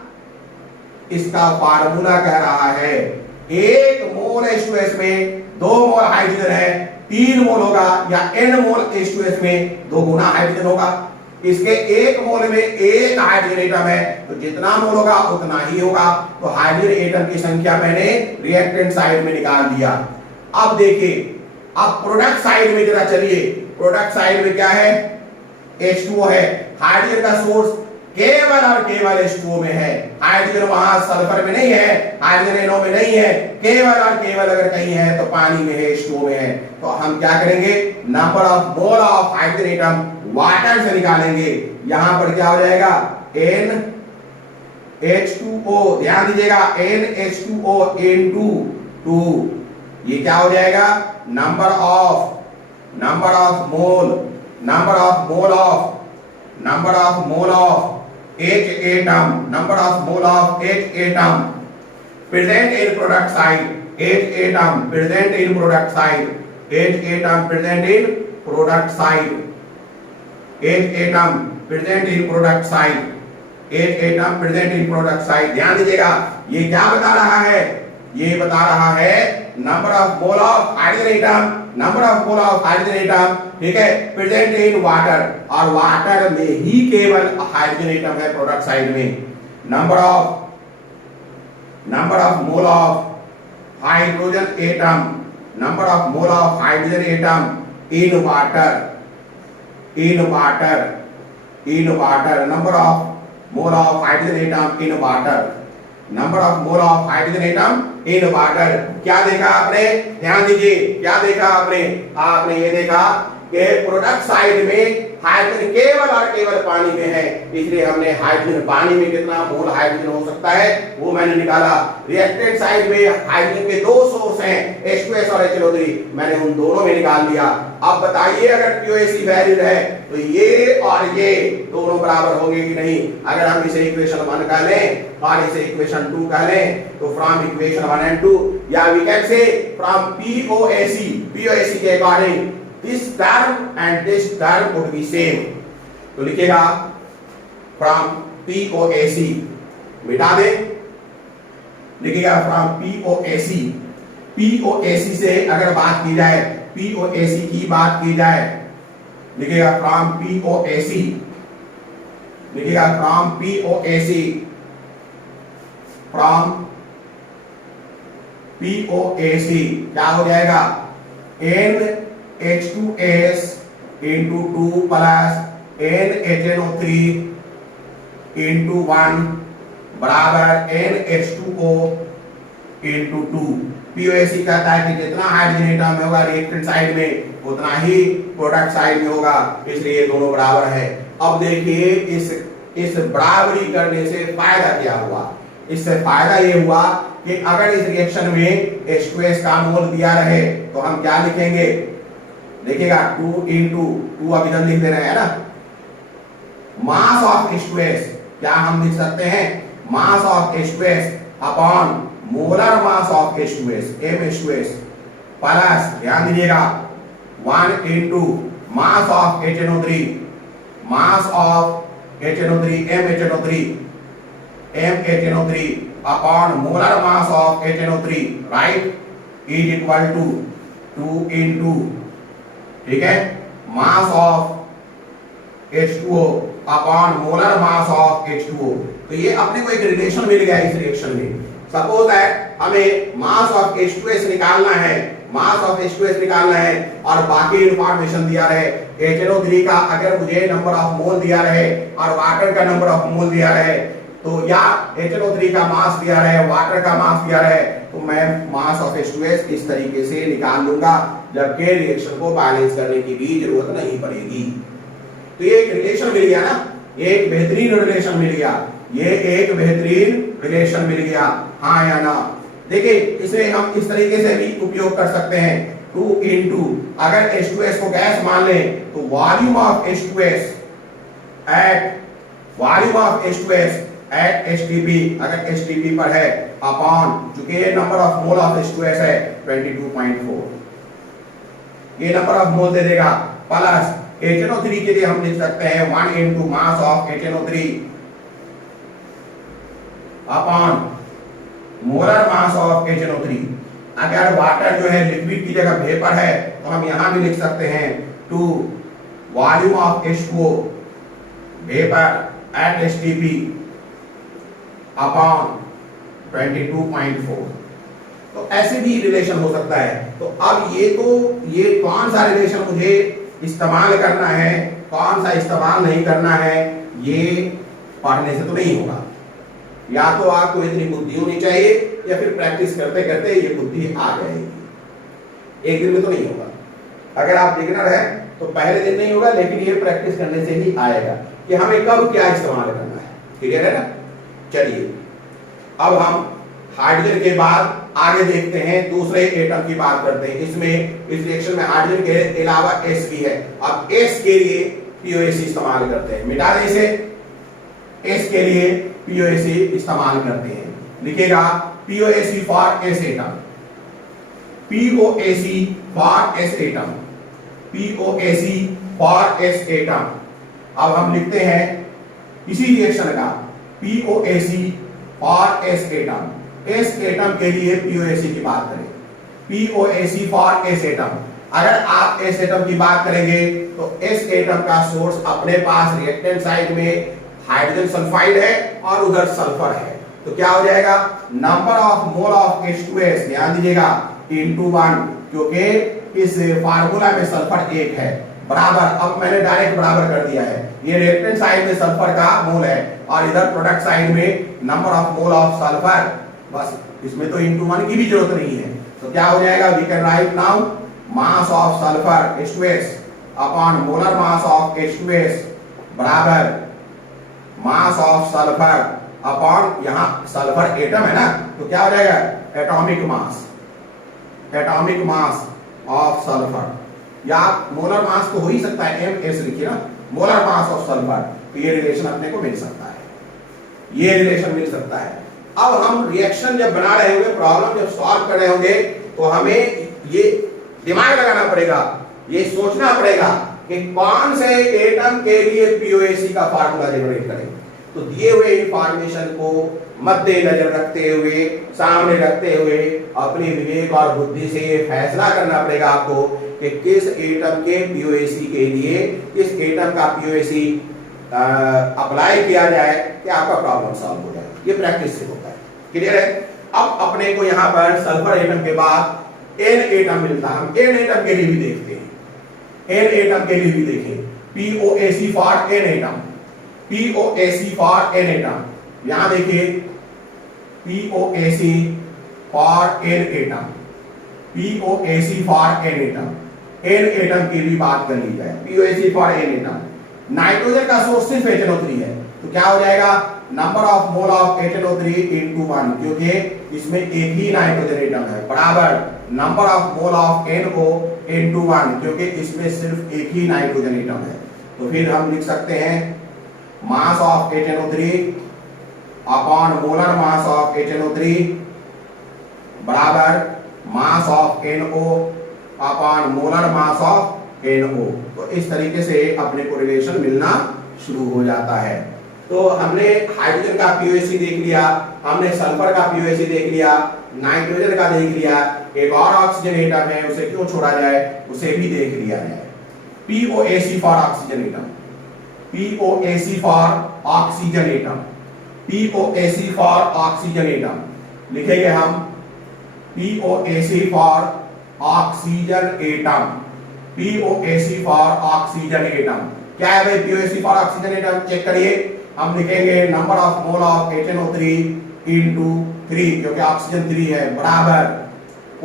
इसका फार्मूला कह रहा है। 1 मोल H2S में 2 मोल हाइड्रोजन है, 3 मोल होगा, या n मोल H2S में 2 गुना हाइड्रोजन होगा। इसके 1 मोल में 1 हाइड्रोजन एटम है, तो जितना मोल होगा उतना ही होगा। तो हाइड्रोजन एटम की संख्या मैंने रिएक्टेंट साइड में निकाल दिया। अब देखिए, अब प्रोडक्ट साइड में जरा चलिए, प्रोडक्ट साइड में क्या है, H2O है, हाइड्रोजन का सोर्स केवल और केवल H2O में है, हाइड्रोजन वहां सल्फर में नहीं है, हाइड्रोजन NO में नहीं है, केवल और केवल अगर कहीं है तो पानी में है, H2O में है। तो हम क्या करेंगे, number of mole of hydrogen atom water से निकालेंगे। यहां पर क्या हो जाएगा, NH2O, ध्यान दीजिएगा, NH2O इनटू 2, ये क्या हो जाएगा, number of mole of H atom, number of mole of H atom present in product side, H atom present in product side, H atom present in product side, H atom present in product side, H atom present in product side। ध्यान दीजिएगा, ये क्या बता रहा है, ये बता रहा है number of mole of hydrogen atom, number of mole of hydrogen atom, ठीक है, प्रेजेंट इन वाटर, और वाटर में ही केवल हाइड्रोजन एटम है प्रोडक्ट साइड में। Number of mole of hydrogen atom, number of mole of hydrogen atom in water, number of mole of hydrogen atom in water, number of mole of hydrogen atom in water. क्या देखा आपने, ध्यान दीजिए, क्या देखा आपने ये देखा कि प्रोडक्ट साइड में हाइड्रोजन केवल और केवल पानी में है, इसलिए हमने हाइड्रोजन, पानी में कितना मोल हाइड्रोजन हो सकता है वो मैंने निकाला। रिएक्टेंट साइड में हाइड्रोजन के 2 सोर्स हैं, H2S और HNO3, मैंने उन दोनों में निकाल दिया। अब बताइए, अगर पीओएसी वैलिड है तो ये और ये दोनों बराबर होंगे कि नहीं। अगर हम इसे इक्वेशन 1 कह लें और इसे इक्वेशन 2 कह लें, तो फ्रॉम इक्वेशन 1 and 2, या we can say from POAC के according this term and this term would be same। तो लिखिएगा from POAC, मिटा दे, लिखिएगा from POAC से अगर बात की जाए, POAC की बात की जाए, लिखिएगा from POAC, लिखिएगा from POAC क्या हो जाएगा, NH2S into 2 plus NHNO3 into 1 बराबर NH2O into 2। पीओएसी कहता है कि जितना हाइड्रोजन एटम होगा रिएक्टेंट साइड में उतना ही प्रोडक्ट साइड में होगा, इसलिए दोनों बराबर है। अब देखिए, इस बराबरी करने से फायदा क्या हुआ, इससे फायदा ये हुआ कि अगर इस रिएक्शन में H2S का मोल दिया रहे तो हम क्या लिखेंगे, देखिएगा 2 into 2 अब इधर लिख दे रहे हैं ना, मास ऑफ H2S, क्या हम लिख सकते हैं, mass of H2S upon molar mass of H2S MH2S plus ध्यान दीजिएगा 1 into mass of HNO3 MHNO3 upon molar mass of HNO3 right is equal to 2 into ठीक है mass of H2O upon molar mass of H2O। तो ये अपने को एक रिलेशन मिल गया इस रिएक्शन में। सपोज दैट हमें मास ऑफ H2S निकालना है, और बाकी इंफॉर्मेशन दिया रहे HNO3 का, अगर मुझे नंबर ऑफ मोल दिया रहे और वाटर का नंबर ऑफ मोल दिया रहे, तो या HNO3 का मास दिया रहे, वाटर का मास दिया रहे, तो मैं मास ऑफ H2S इस तरीके से निकाल लूंगा, जबकि रिएक्शन को बैलेंस करने की भी जरूरत नहीं पड़ेगी। तो ये एक रिलेशन मिल गया ना, एक बेहतरीन रिलेशन मिल गया, ये एक बेहतरीन रिलेशन मिल गया, हाँ या ना। देखिए इसे हम इस तरीके से भी उपयोग कर सकते हैं 2 into अगर H2S को गैस मान लें तो volume of H2S at HTP अगर HTP पर है अपॉन चूंकि ये number of mole of H2S है 22.4, ये नंबर ऑफ मोल दे देगा, प्लस HNO3 के लिए हम लिख सकते हैं 1 into mass of HNO3 upon molar mass of HNO3। अगर वाटर जो है लिक्विड की जगह वेपर है तो हम यहां भी लिख सकते हैं 2 volume of H2O vapour eight HTP upon 22.4। तो ऐसे भी रिलेशन हो सकता है। तो अब ये कौन सा रिलेशन मुझे इस्तेमाल करना है, कौन सा इस्तेमाल नहीं करना है, ये पढ़ने से तो नहीं होगा। या तो आपको इतनी बुद्धि होनी चाहिए या फिर प्रैक्टिस करते करते ये बुद्धि आ जाएगी, एक दिन में तो नहीं होगा। अगर आप बिगिनर है तो पहले दिन नहीं होगा, लेकिन ये प्रैक्टिस करने से ही आएगा कि हमें कब क्या इस्तेमाल करना है। क्लियर है ना? चलिए अब हम हाइड्रोजन के बाद आगे देखते हैं, दूसरे एटम की बात करते हैं। इसमें इस रिएक्शन में हाइड्रोजन के अलावा S भी है। अब S के लिए POAC इस्तेमाल करते हैं, मिटा दें इसे, S के लिए POAC इस्तेमाल करते हैं। लिखेगा POAC for S atom, POAC for S atom, POAC for S atom. अब हम लिखते हैं इसी रिएक्शन का POAC for S atom. S atom के लिए POAC की बात करें, POAC फॉर S एटम। अगर आप S एटम की बात करेंगे तो S एटम का सोर्स अपने पास रिएक्टेंट साइड में हाइड्रोजन सल्फाइड है और उधर सल्फर है, तो क्या हो जाएगा number of mole of H2S, ध्यान दीजिएगा, इनटू 1, क्योंकि इस फार्मूला में सल्फर 1 है, बराबर। अब मैंने डायरेक्ट बराबर कर दिया है, ये रिएक्टेंट साइड में सल्फर का मोल है और इधर प्रोडक्ट साइड में number of mole of sulphur, बस इसमें तो इनटू 1 की भी जरूरत नहीं है। तो क्या हो जाएगा, we can write now mass of sulphur H2S upon molar mass of H2S बराबर मास ऑफ सल्फर अपॉन, यहां सल्फर एटम है ना, तो क्या हो जाएगा एटॉमिक मास ऑफ सल्फर, या मोलर मास तो हो ही सकता है, MS लिखिए ना, मोलर मास ऑफ सल्फर। तो ये रिलेशन अपने को मिल सकता है, ये रिलेशन मिल सकता है। अब हम रिएक्शन जब बना रहे होंगे, प्रॉब्लम जब सॉल्व कर रहे होंगे, तो हमें ये दिमाग लगाना पड़ेगा, ये सोचना पड़ेगा कि कौन से एटम के लिए POAC का फार्मूला जनरेट करें। तो दिए हुए इंफॉर्मेशन को मद्देनजर रखते हुए, सामने रखते हुए अपने विवेक और बुद्धि से फैसला करना पड़ेगा आपको कि किस एटम के POAC के लिए, किस एटम का POAC अप्लाई किया जाए कि आपका प्रॉब्लम सॉल्व हो जाए। ये प्रैक्टिस से होता है। क्लियर है? अब अपने को यहाँ पर सल्फर एटम के बाद N एटम मिलता है, हम N एटम के लिए भी देखते हैं, N एटम के लिए भी देखें, POAC for N atom, POAC for N atom. यहां देखिए POAC for N atom, POAC for N atom, N atom की भी बात कर ली जाए, POAC for N atom. Nitrogen का सोर्स सिर्फ HNO3 है, तो क्या हो जाएगा number of mole of HNO3 into 1, क्योंकि इसमें एक ही नाइट्रोजन एटम है, बराबर number of mole of NO into 1, क्योंकि इसमें सिर्फ एक ही नाइट्रोजन एटम है। तो फिर हम लिख सकते हैं mass of HNO3 upon molar mass of HNO3 बराबर mass of NO upon molar mass of NO। तो इस तरीके से अपने को रिलेशन मिलना शुरू हो जाता है। तो हमने हाइड्रोजन का पीओएसी देख लिया, हमने सल्फर का पीओएसी देख लिया, नाइट्रोजन का देख लिया, एक और ऑक्सीजन एटम है उसे क्यों छोड़ा जाए उसे भी देख लिया है। POAC for oxygen atom, POAC for oxygen atom, POAC for oxygen atom लिखेंगे हम POAC for oxygen atom, POAC for oxygen atom. क्या है भाई POAC for oxygen atom? Check करिए, हम लिखेंगे number of mole of HNO3 into 3 क्योंकि ऑक्सीजन 3 है बराबर।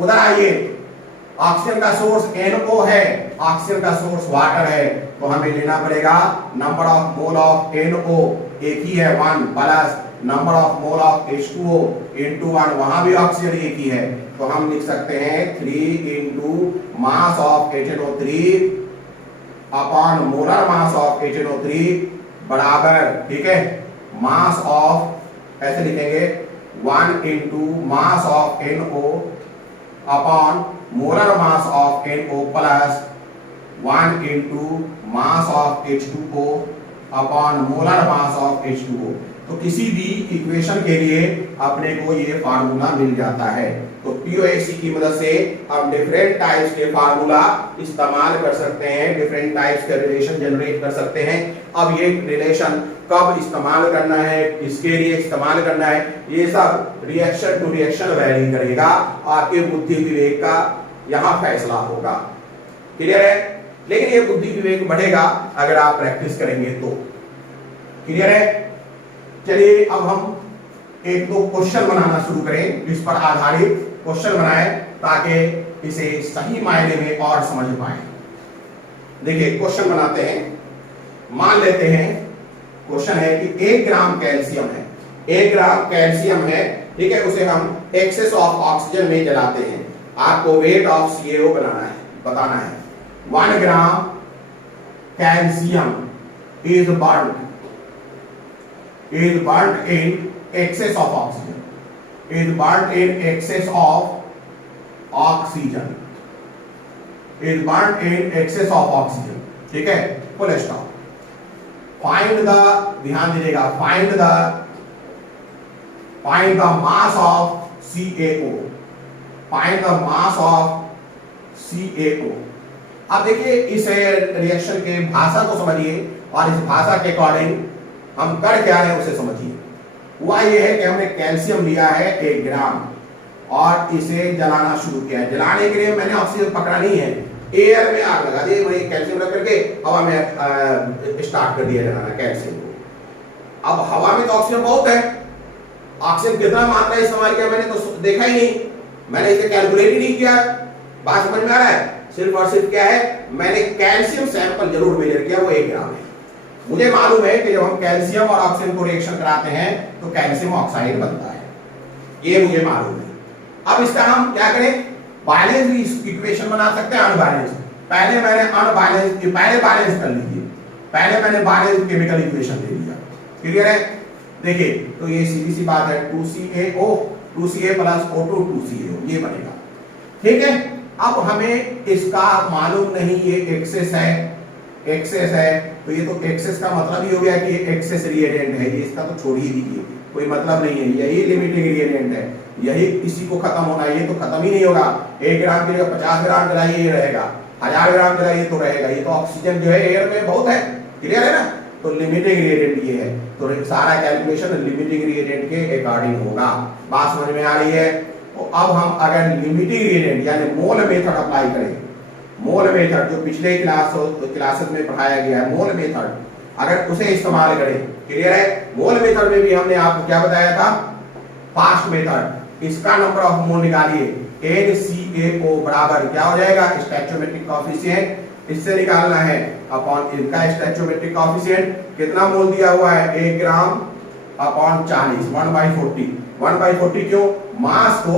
उधर आइए, ऑक्सीजन का सोर्स NO है, ऑक्सीजन का सोर्स वाटर है, तो हमें लेना पड़ेगा number of mole of NO एक ही है 1 plus number of mole of H2O into 1, वहां भी ऑक्सीजन एक ही है, तो हम लिख सकते हैं 3 into mass of HNO3 upon molar mass of HNO3 बराबर, ठीक है, मास ऑफ ऐसे लिखेंगे 1 into mass of NO upon molar mass of NO plus 1 into mass of H2O upon molar mass of H2O। तो किसी भी इक्वेशन के लिए अपने को ये फार्मूला मिल जाता है। तो POAC की मदद से हम डिफरेंट टाइप्स के फार्मूला इस्तेमाल कर सकते हैं, डिफरेंट टाइप्स के रिलेशन जनरेट कर सकते हैं। अब ये रिलेशन कब इस्तेमाल करना है, किसके लिए इस्तेमाल करना है, ये सब रिएक्शन टू रिएक्शन वैरी करेगा, आपके बुद्धि विवेक का यहाँ फैसला होगा। क्लियर है? लेकिन ये बुद्धि विवेक बढ़ेगा अगर आप प्रैक्टिस करेंगे तो। क्लियर है? चलिए अब हम एक दो क्वेश्चन बनाना शुरू करें, इस पर आधारित क्वेश्चन बनाएं ताकि इसे सही मायने में और समझ पाए। देखिए क्वेश्चन बनाते हैं। मान लेते हैं क्वेश्चन है कि 1 ग्राम कैल्शियम है, 1 ग्राम कैल्शियम है, ठीक है, उसे हम एक्सेस ऑफ ऑक्सीजन में जलाते हैं। आपको वेट ऑफ CaO बनाना है, बताना है। 1 ग्राम calcium is burnt in excess of oxygen, is burnt in excess of oxygen, is burnt in excess of oxygen, ठीक है, फुल स्टॉप। फाइंड द, ध्यान दीजिएगा, find the mass of CaO, find the mass of CaO। अब देखिए इस रिएक्शन के भाषा को समझिए और इस भाषा के अकॉर्डिंग हम कर क्या रहे हैं उसे समझिए। हुआ ये है कि हमने कैल्शियम लिया है 1 ग्राम और इसे जलाना शुरू किया है। जलाने के लिए मैंने ऑक्सीजन पकड़ा नहीं है, एयर में आग लगा दी, वही कैल्शियम रख करके हवा में स्टार्ट कर दिया जलाना कैल्शियम को। अब हवा में तो ऑक्सीजन बहुत है, ऑक्सीजन कितना मात्रा इस्तेमाल किया मैंने तो देखा ही नहीं, मैंने इसे कैलकुलेट ही नहीं किया। बात समझ में आ रहा है? सिर्फ और सिर्फ क्या है, मैंने कैल्शियम सैंपल जरूर मेजर किया, वो 1 ग्राम है। मुझे मालूम है कि जब हम कैल्शियम और ऑक्सीजन को रिएक्शन कराते हैं तो कैल्शियम ऑक्साइड बनता है, ये मुझे मालूम है। अब इसका हम क्या करें, बैलेंस इक्वेशन बना सकते हैं, अनबैलेंस। पहले बैलेंस कर लीजिए, पहले मैंने बैलेंस केमिकल इक्वेशन ले लिया। क्लियर है? देखिए तो ये सीधी सी बात है, 2CaO 2Ca plus O2 2CaO ये बनेगा, ठीक है। अब हमें इसका मालूम नहीं, ये एक्सेस है, तो ये तो एक्सेस का मतलब ही हो गया कि ये एक्सेस रिएजेंट है, ये इसका तो छोड़ ही दीजिए, कोई मतलब नहीं है, यही लिमिटिंग रिएजेंट है, यही इसी को खत्म होना है, ये तो खत्म ही नहीं होगा। 1 ग्राम की जगह 50 ग्राम जलाइए ये रहेगा, 1000 ग्राम जलाइए तो रहेगा, ये तो ऑक्सीजन जो है एयर में बहुत है। क्लियर है ना? तो लिमिटिंग रिएजेंट ये है, तो सारा कैलकुलेशन लिमिटिंग रिएजेंट के अकॉर्डिंग होगा। बात समझ में आ रही है? तो अब हम अगर लिमिटिंग रिएजेंट यानी मोल मेथड अप्लाई करें, मोल मेथड जो पिछले क्लासेस में पढ़ाया गया है, मोल मेथड अगर उसे इस्तेमाल करें, क्लियर है? मोल मेथड में भी हमने आपको क्या बताया था, फास्ट मेथड। इसका नंबर ऑफ मोल निकालिए, NCaO बराबर क्या हो जाएगा, स्टोइचोमेट्रिक कोएफिशिएंट, इससे निकालना है अपॉन इनका स्टोइचोमेट्रिक कोएफिशिएंट कितना मोल दिया हुआ है, 1 ग्राम अपॉन 40 1/40। 1/40 क्यों, मास को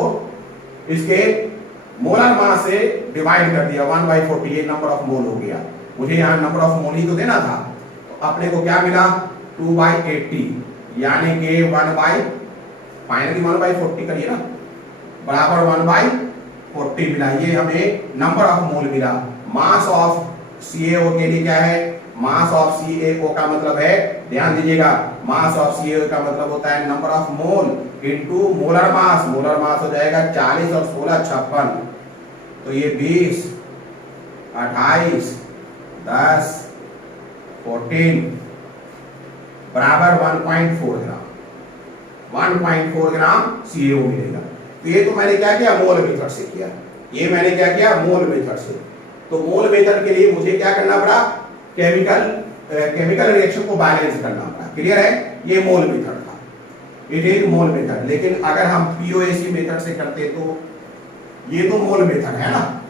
इसके मोलर मास से डिवाइड कर दिया, 1/40 ये नंबर ऑफ मोल हो गया। मुझे यहाँ नंबर ऑफ मोल ही तो देना था, तो अपने को क्या मिला 2/80 यानी कि 1/40 करिए ना, बराबर 1/40 मिला, ये हमें नंबर ऑफ मोल मिला। मास ऑफ CaO के लिए क्या है, मास ऑफ CaO का मतलब है, ध्यान दीजिएगा, मास ऑफ CaO का मतलब होता है number of mole into molar mass. Molar mass हो जाएगा 40 और 16 56, तो ये 20 28 10 14 बराबर 1.4 ग्राम, 1.4 ग्राम CaO मिलेगा। तो ये तो मैंने क्या किया, मोल मेथड से किया, ये मैंने क्या किया, मोल मेथड से। तो मोल मेथड के लिए मुझे क्या करना पड़ा, केमिकल रिएक्शन को बैलेंस करना पड़ा। क्लियर है, ये मोल मेथड था, इट इज मोल मेथड। लेकिन अगर हम POAC मेथड से करते तो, ये तो मोल मेथड है ना,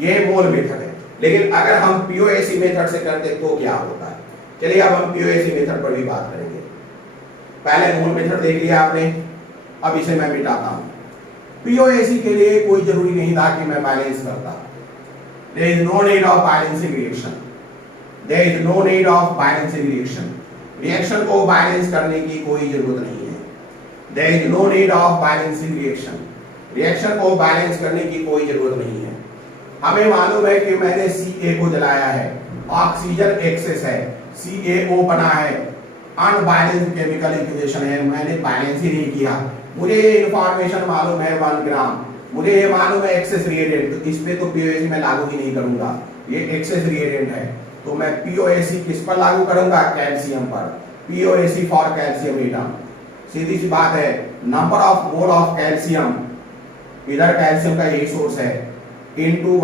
ये मोल मेथड है, लेकिन अगर हम POAC मेथड से करते तो क्या होता है। चलिए अब हम POAC मेथड पर भी बात करेंगे। पहले मोल मेथड देख लिया आपने, अब इसे मैं मिटाता हूं। POAC के लिए कोई जरूरी नहीं था कि मैं बैलेंस करता, there is no need of balancing reaction, there is no need of balancing reaction, reaction को बैलेंस करने की कोई जरूरत नहीं है, there is no need of balancing reaction, reaction को बैलेंस करने की कोई जरूरत नहीं है। हमें मालूम है कि मैंने Ca को जलाया है, ऑक्सीजन एक्सेस है, CaO बना है, अनबैलेंस्ड केमिकल इक्वेशन है, मैंने बैलेंस ही नहीं किया। मुझे ये इंफॉर्मेशन मालूम है 1 ग्राम, मुझे ये मालूम है एक्सेस रिएजेंट, तो इस पे तो POAC में लागू ही नहीं करूंगा, ये एक्सेस रिएजेंट है। तो मैं POAC किस पर लागू करूंगा, कैल्शियम पर, POAC फॉर कैल्शियम एटम। सीधी सी बात है, number of mole of calcium, इधर कैल्शियम का यही सोर्स है, इनटू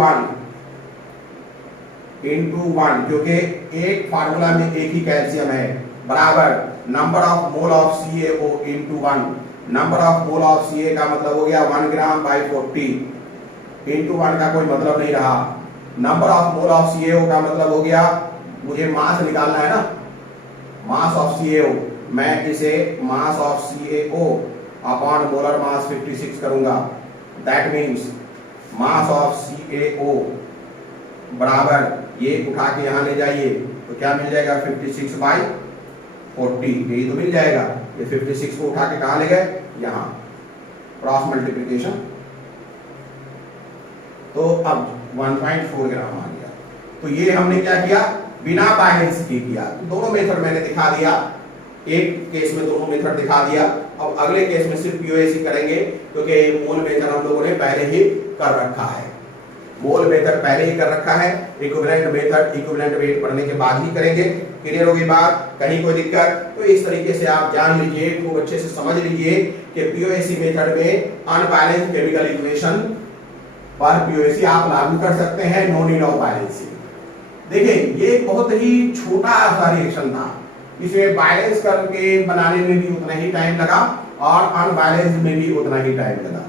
1, क्योंकि एक फार्मूला में एक ही कैल्शियम है, बराबर number of mole of CaO into 1। Number of mole of Ca का मतलब हो गया 1 ग्राम बाई 40, इनटू 1 का कोई मतलब नहीं रहा। Number of mole of CaO का मतलब हो गया, मुझे मास निकालना है ना, मास ऑफ CaO, मैं इसे mass of CaO upon molar मास 56 करूंगा। That means mass of CaO बराबर, ये उठा के यहां ले जाइए तो क्या मिल जाएगा, 56/40, यही तो मिल जाएगा। ये 56 को उठा के कहां ले गए, यहां, क्रॉस मल्टीप्लिकेशन, तो अब 1.4 ग्राम आ गया। तो ये हमने क्या किया, बिना बैलेंस के किया। दोनों मेथड मैंने दिखा दिया, एक केस में दोनों मेथड दिखा दिया। अब अगले केस में सिर्फ POAC करेंगे, क्योंकि मोल मेथड हम लोगों ने पहले ही कर रखा है, मोल मेथड पहले ही कर रखा है। इक्विवेलेंट मेथड इक्विवेलेंट वेट पढ़ने के बाद ही करेंगे। क्लियर होगी बात, कहीं कोई दिक्कत, तो इस तरीके से आप जान लीजिए, खूब अच्छे से समझ लीजिए कि POAC मेथड में अनबैलेंस्ड केमिकल इक्वेशन पर POAC आप लागू कर सकते हैं, नो नीड ऑफ बैलेंसिंग। देखिए ये बहुत ही छोटा सा रिएक्शन था, इसमें बैलेंस करके बनाने में भी उतना ही टाइम लगा और अनबैलेंस्ड में भी उतना ही टाइम लगा।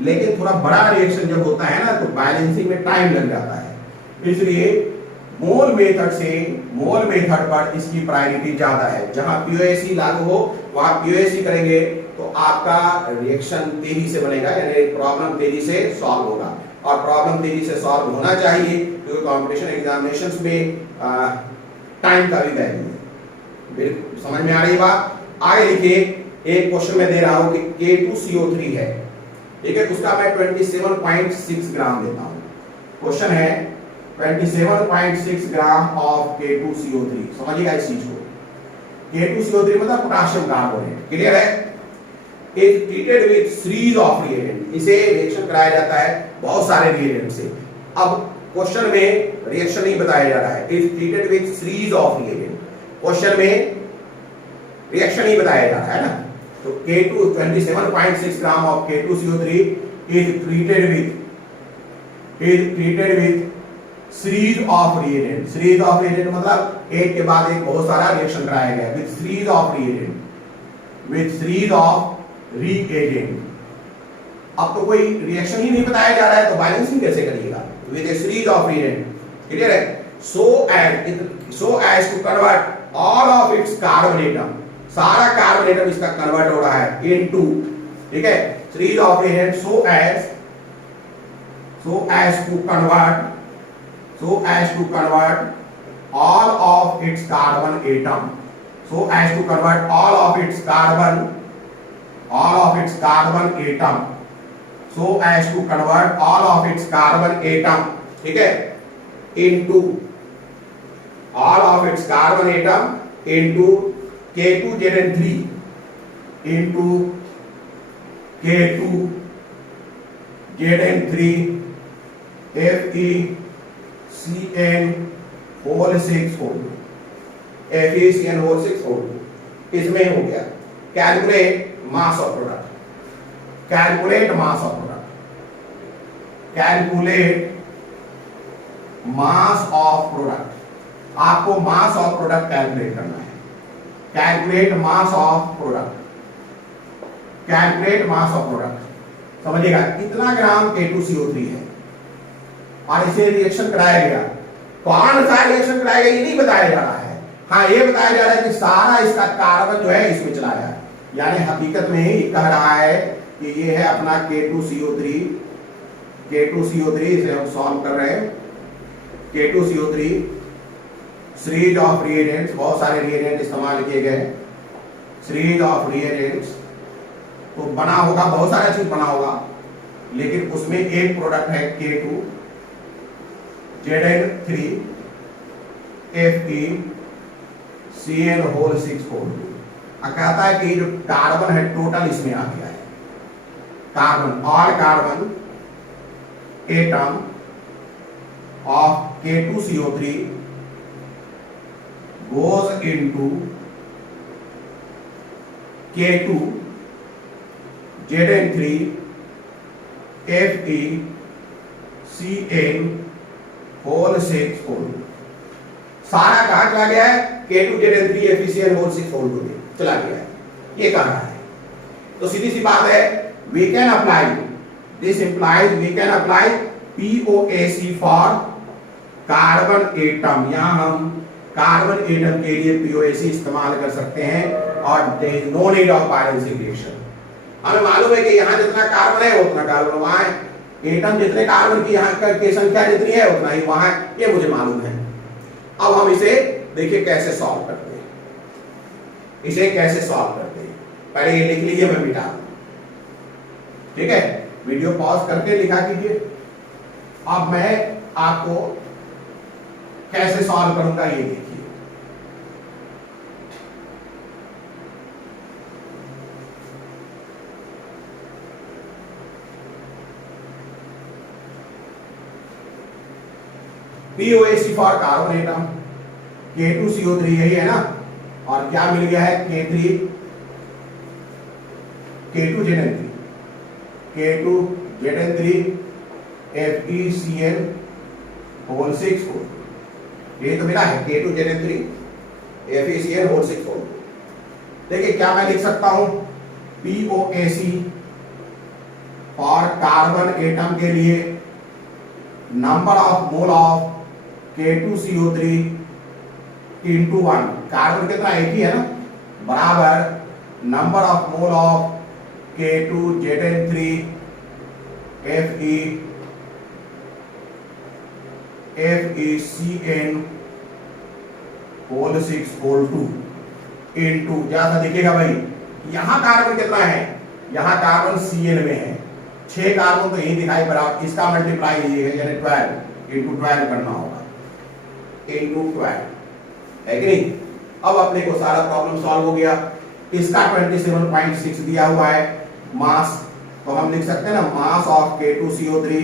लेकिन थोड़ा बड़ा रिएक्शन जब होता है ना, तो बैलेंसिंग में टाइम लग जाता है, इसलिए मोल मेथड से मोल मेथड पर इसकी प्रायोरिटी ज्यादा है। जहां POAC लागू हो वहां POAC करेंगे तो आपका रिएक्शन तेजी से बनेगा, यानी प्रॉब्लम तेजी से सॉल्व होगा। और प्रॉब्लम तेजी से सॉल्व होना चाहिए, क्योंकि कॉम्पिटिशन एग्जामिनेशंस में टाइम का भी वैल्यू है। बिल्कुल समझ में आ रही बात। आगे लिखिए, एक क्वेश्चन में दे रहा हूं कि K2CO3 है, ठीक है, उसका मैं 27.6 ग्राम देता हूं। क्वेश्चन है 27.6 ग्राम ऑफ K2CO3। समझिएगा इस चीज को, K2CO3 मतलब पोटेशियम कार्बोनेट। क्लियर है, is treated with series of reagent, इसे रिएक्शन कराया जाता है बहुत सारे रिएजेंट से। अब क्वेश्चन में रिएक्शन नहीं बताया जा रहा है, is treated with series of reagent, question में रिएक्शन नहीं बताया जा रहा है ना। तो K2 27.6 gram of K2CO3 is treated with series of reagent. Series of reagent मतलब एक के बाद एक बहुत सारा रिएक्शन कराया गया, with series of reagent, with series of reagent. अब तो कोई रिएक्शन ही नहीं बताया जा रहा है, तो बैलेंसिंग कैसे करिएगा, with A series of reagent. Clear है, so as to convert all of its carbon atom, सारा कार्बन एटम इसका कन्वर्ट हो रहा है इनटू, ठीक है, series of reagent so as to convert all of its carbon atom, so as to convert all of its carbon atom, so as to convert all of its carbon atom, ठीक है, into all of its carbon atom into K2Zn3 into K2Zn3 FeCN whole 6 whole FeCN whole 6 whole, इसमें हो गया calculate mass of product, calculate mass of product, calculate mass of product, आपको मास ऑफ प्रोडक्ट कैलकुलेट करना है, calculate mass of product, calculate mass of product, समझिएगा कितना ग्राम K2CO3 है और इसे रिएक्शन कराया गया, कौन सा रिएक्शन कराया गया ये नहीं बताया जा रहा है, हाँ ये बताया जा रहा है कि सारा इसका कार्बन जो है इसमें चला गया, यानी हकीकत में ही कह रहा है कि ये है अपना K2CO3, K2CO3 इसे हम सॉल्व कर रहे हैं, K2CO3 सीरीज ऑफ रिएजेंट्स, बहुत सारे रिएजेंट इस्तेमाल किए गए, सीरीज ऑफ रिएजेंट्स, तो बना होगा बहुत सारा चीज बना होगा, लेकिन उसमें एक प्रोडक्ट है K2Zn3 FeCN whole 6 whole, कहता है कि जो कार्बन है टोटल इसमें आ गया है, कार्बन और carbon atom of K2CO3 goes into K2Zn3 FeCN whole 6 whole, सारा कहां चला गया है K2Zn3 FeCN whole 6 whole में चला गया है, ये कह रहा है। तो सीधी सी बात है, we can apply, this implies we can apply POAC for carbon atom, यहां हम कार्बन एटम के लिए POAC इस्तेमाल कर सकते हैं और there is no need of balancing reaction, हमें मालूम है कि यहाँ जितना कार्बन है उतना कार्बन वहां है, एटम जितने कार्बन की यहाँ की संख्या जितनी है उतना ही वहां है, ये मुझे मालूम है। अब हम इसे देखिए कैसे सॉल्व करते हैं, इसे कैसे सॉल्व करते हैं, पहले ये लिख लीजिए, मैं मिटा दूं, ठीक है, वीडियो पॉज करके लिखा कीजिए। अब मैं आपको कैसे सॉल्व करूंगा ये देखिए, POAC for carbon atom K2CO3 यही है ना, और क्या मिल गया है K2Zn3 FeCN whole 6 whole, ये तो मिला है K2Zn3 FeCN whole 6 whole। देखिए क्या मैं लिख सकता हूं, POAC फॉर कार्बन एटम के लिए number of mole of K2CO3 into 1, carbon कितना एक ही है ना, बराबर number of mole of K2Zn3 FeCN whole 6 whole 2 into, जैसा दिखेगा भाई यहां कार्बन कितना है, यहां कार्बन Cn में है, 6 कार्बन तो यही दिखाई पड़ा, इसका मल्टीप्लाई लीजिएगा यानी 12 into 12 करना होगा, into 12 है कि नहीं। अब अपने को सारा प्रॉब्लम सॉल्व हो गया, इसका 27.6 दिया हुआ है मास, तो हम लिख सकते हैं ना mass of K2CO3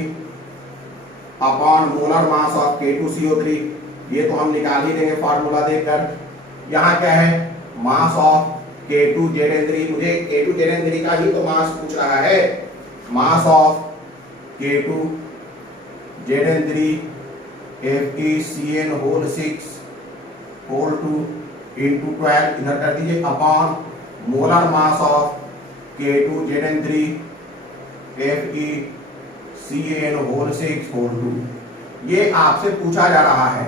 upon molar mass of K2CO3, ये तो हम निकाल ही देंगे फार्मूला देखकर। यहाँ क्या है, मास ऑफ K2Zn3, मुझे K2Zn3 का ही तो मास पूछ रहा है, mass of K2Zn3 FeCN whole 6 whole 2 into 12 इधर कर दीजिए upon molar mass of K2Zn3 FeCN whole 6 whole 2, ये आपसे पूछा जा रहा है,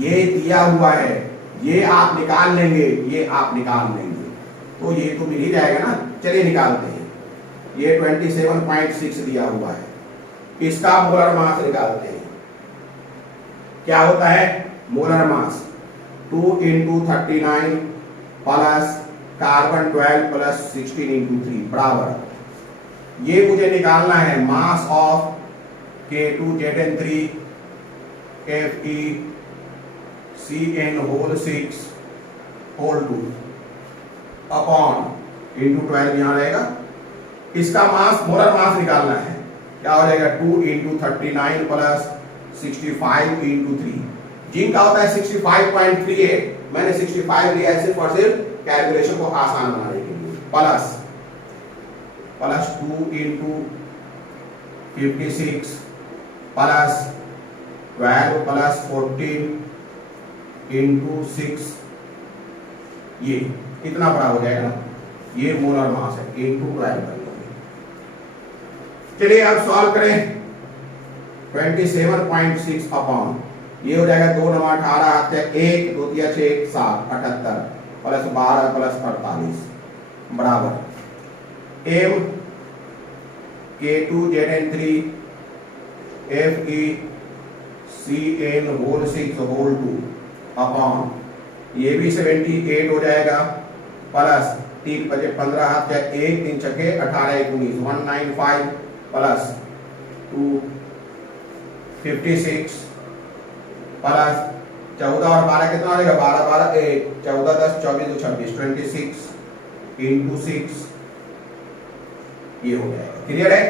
ये दिया हुआ है, ये आप निकाल लेंगे, ये आप निकाल लेंगे, तो ये तो मिल ही जाएगा ना। चलिए निकालते हैं, ये 27.6 दिया हुआ है, इसका मोलर मास निकालते हैं, क्या होता है molar mass 2 into 39 plus carbon 12 plus 16 into 3 बराबर ये मुझे निकालना है mass of K2Zn3 FeCN whole 6 whole 2 upon into 12 यहाँ रहेगा। इसका मास मोलर मास निकालना है, क्या हो जाएगा 2 इंटू 39 प्लस 65 इंटू 3। जिंक का होता है 65.38, मैंने 65 लिया है सिर्फ और सिर्फ कैलकुलेशन को आसान बनाने के लिए। Plus 2 into 56 plus 12 plus 14 into 6, ये इतना बड़ा हो जाएगा, ये मोलर मास है इंटू 12 कर लेंगे। चलिए अब सॉल्व करें। 27.6 अपॉन ये हो जाएगा 2 9 18 1 2 3 6 7 78 प्लस 12 प्लस 48 बराबर m K2Zn3 FeCN whole 6 whole 2 upon ये भी 78 हो जाएगा प्लस 3 बजे 15 हाथ या 1 3 छके 18 19 195 प्लस 256 प्लस 14 और 12 कितना आएगा 12 12 8 14 10 24 26 26 इंटू 6, ये हो जाएगा। क्लियर है?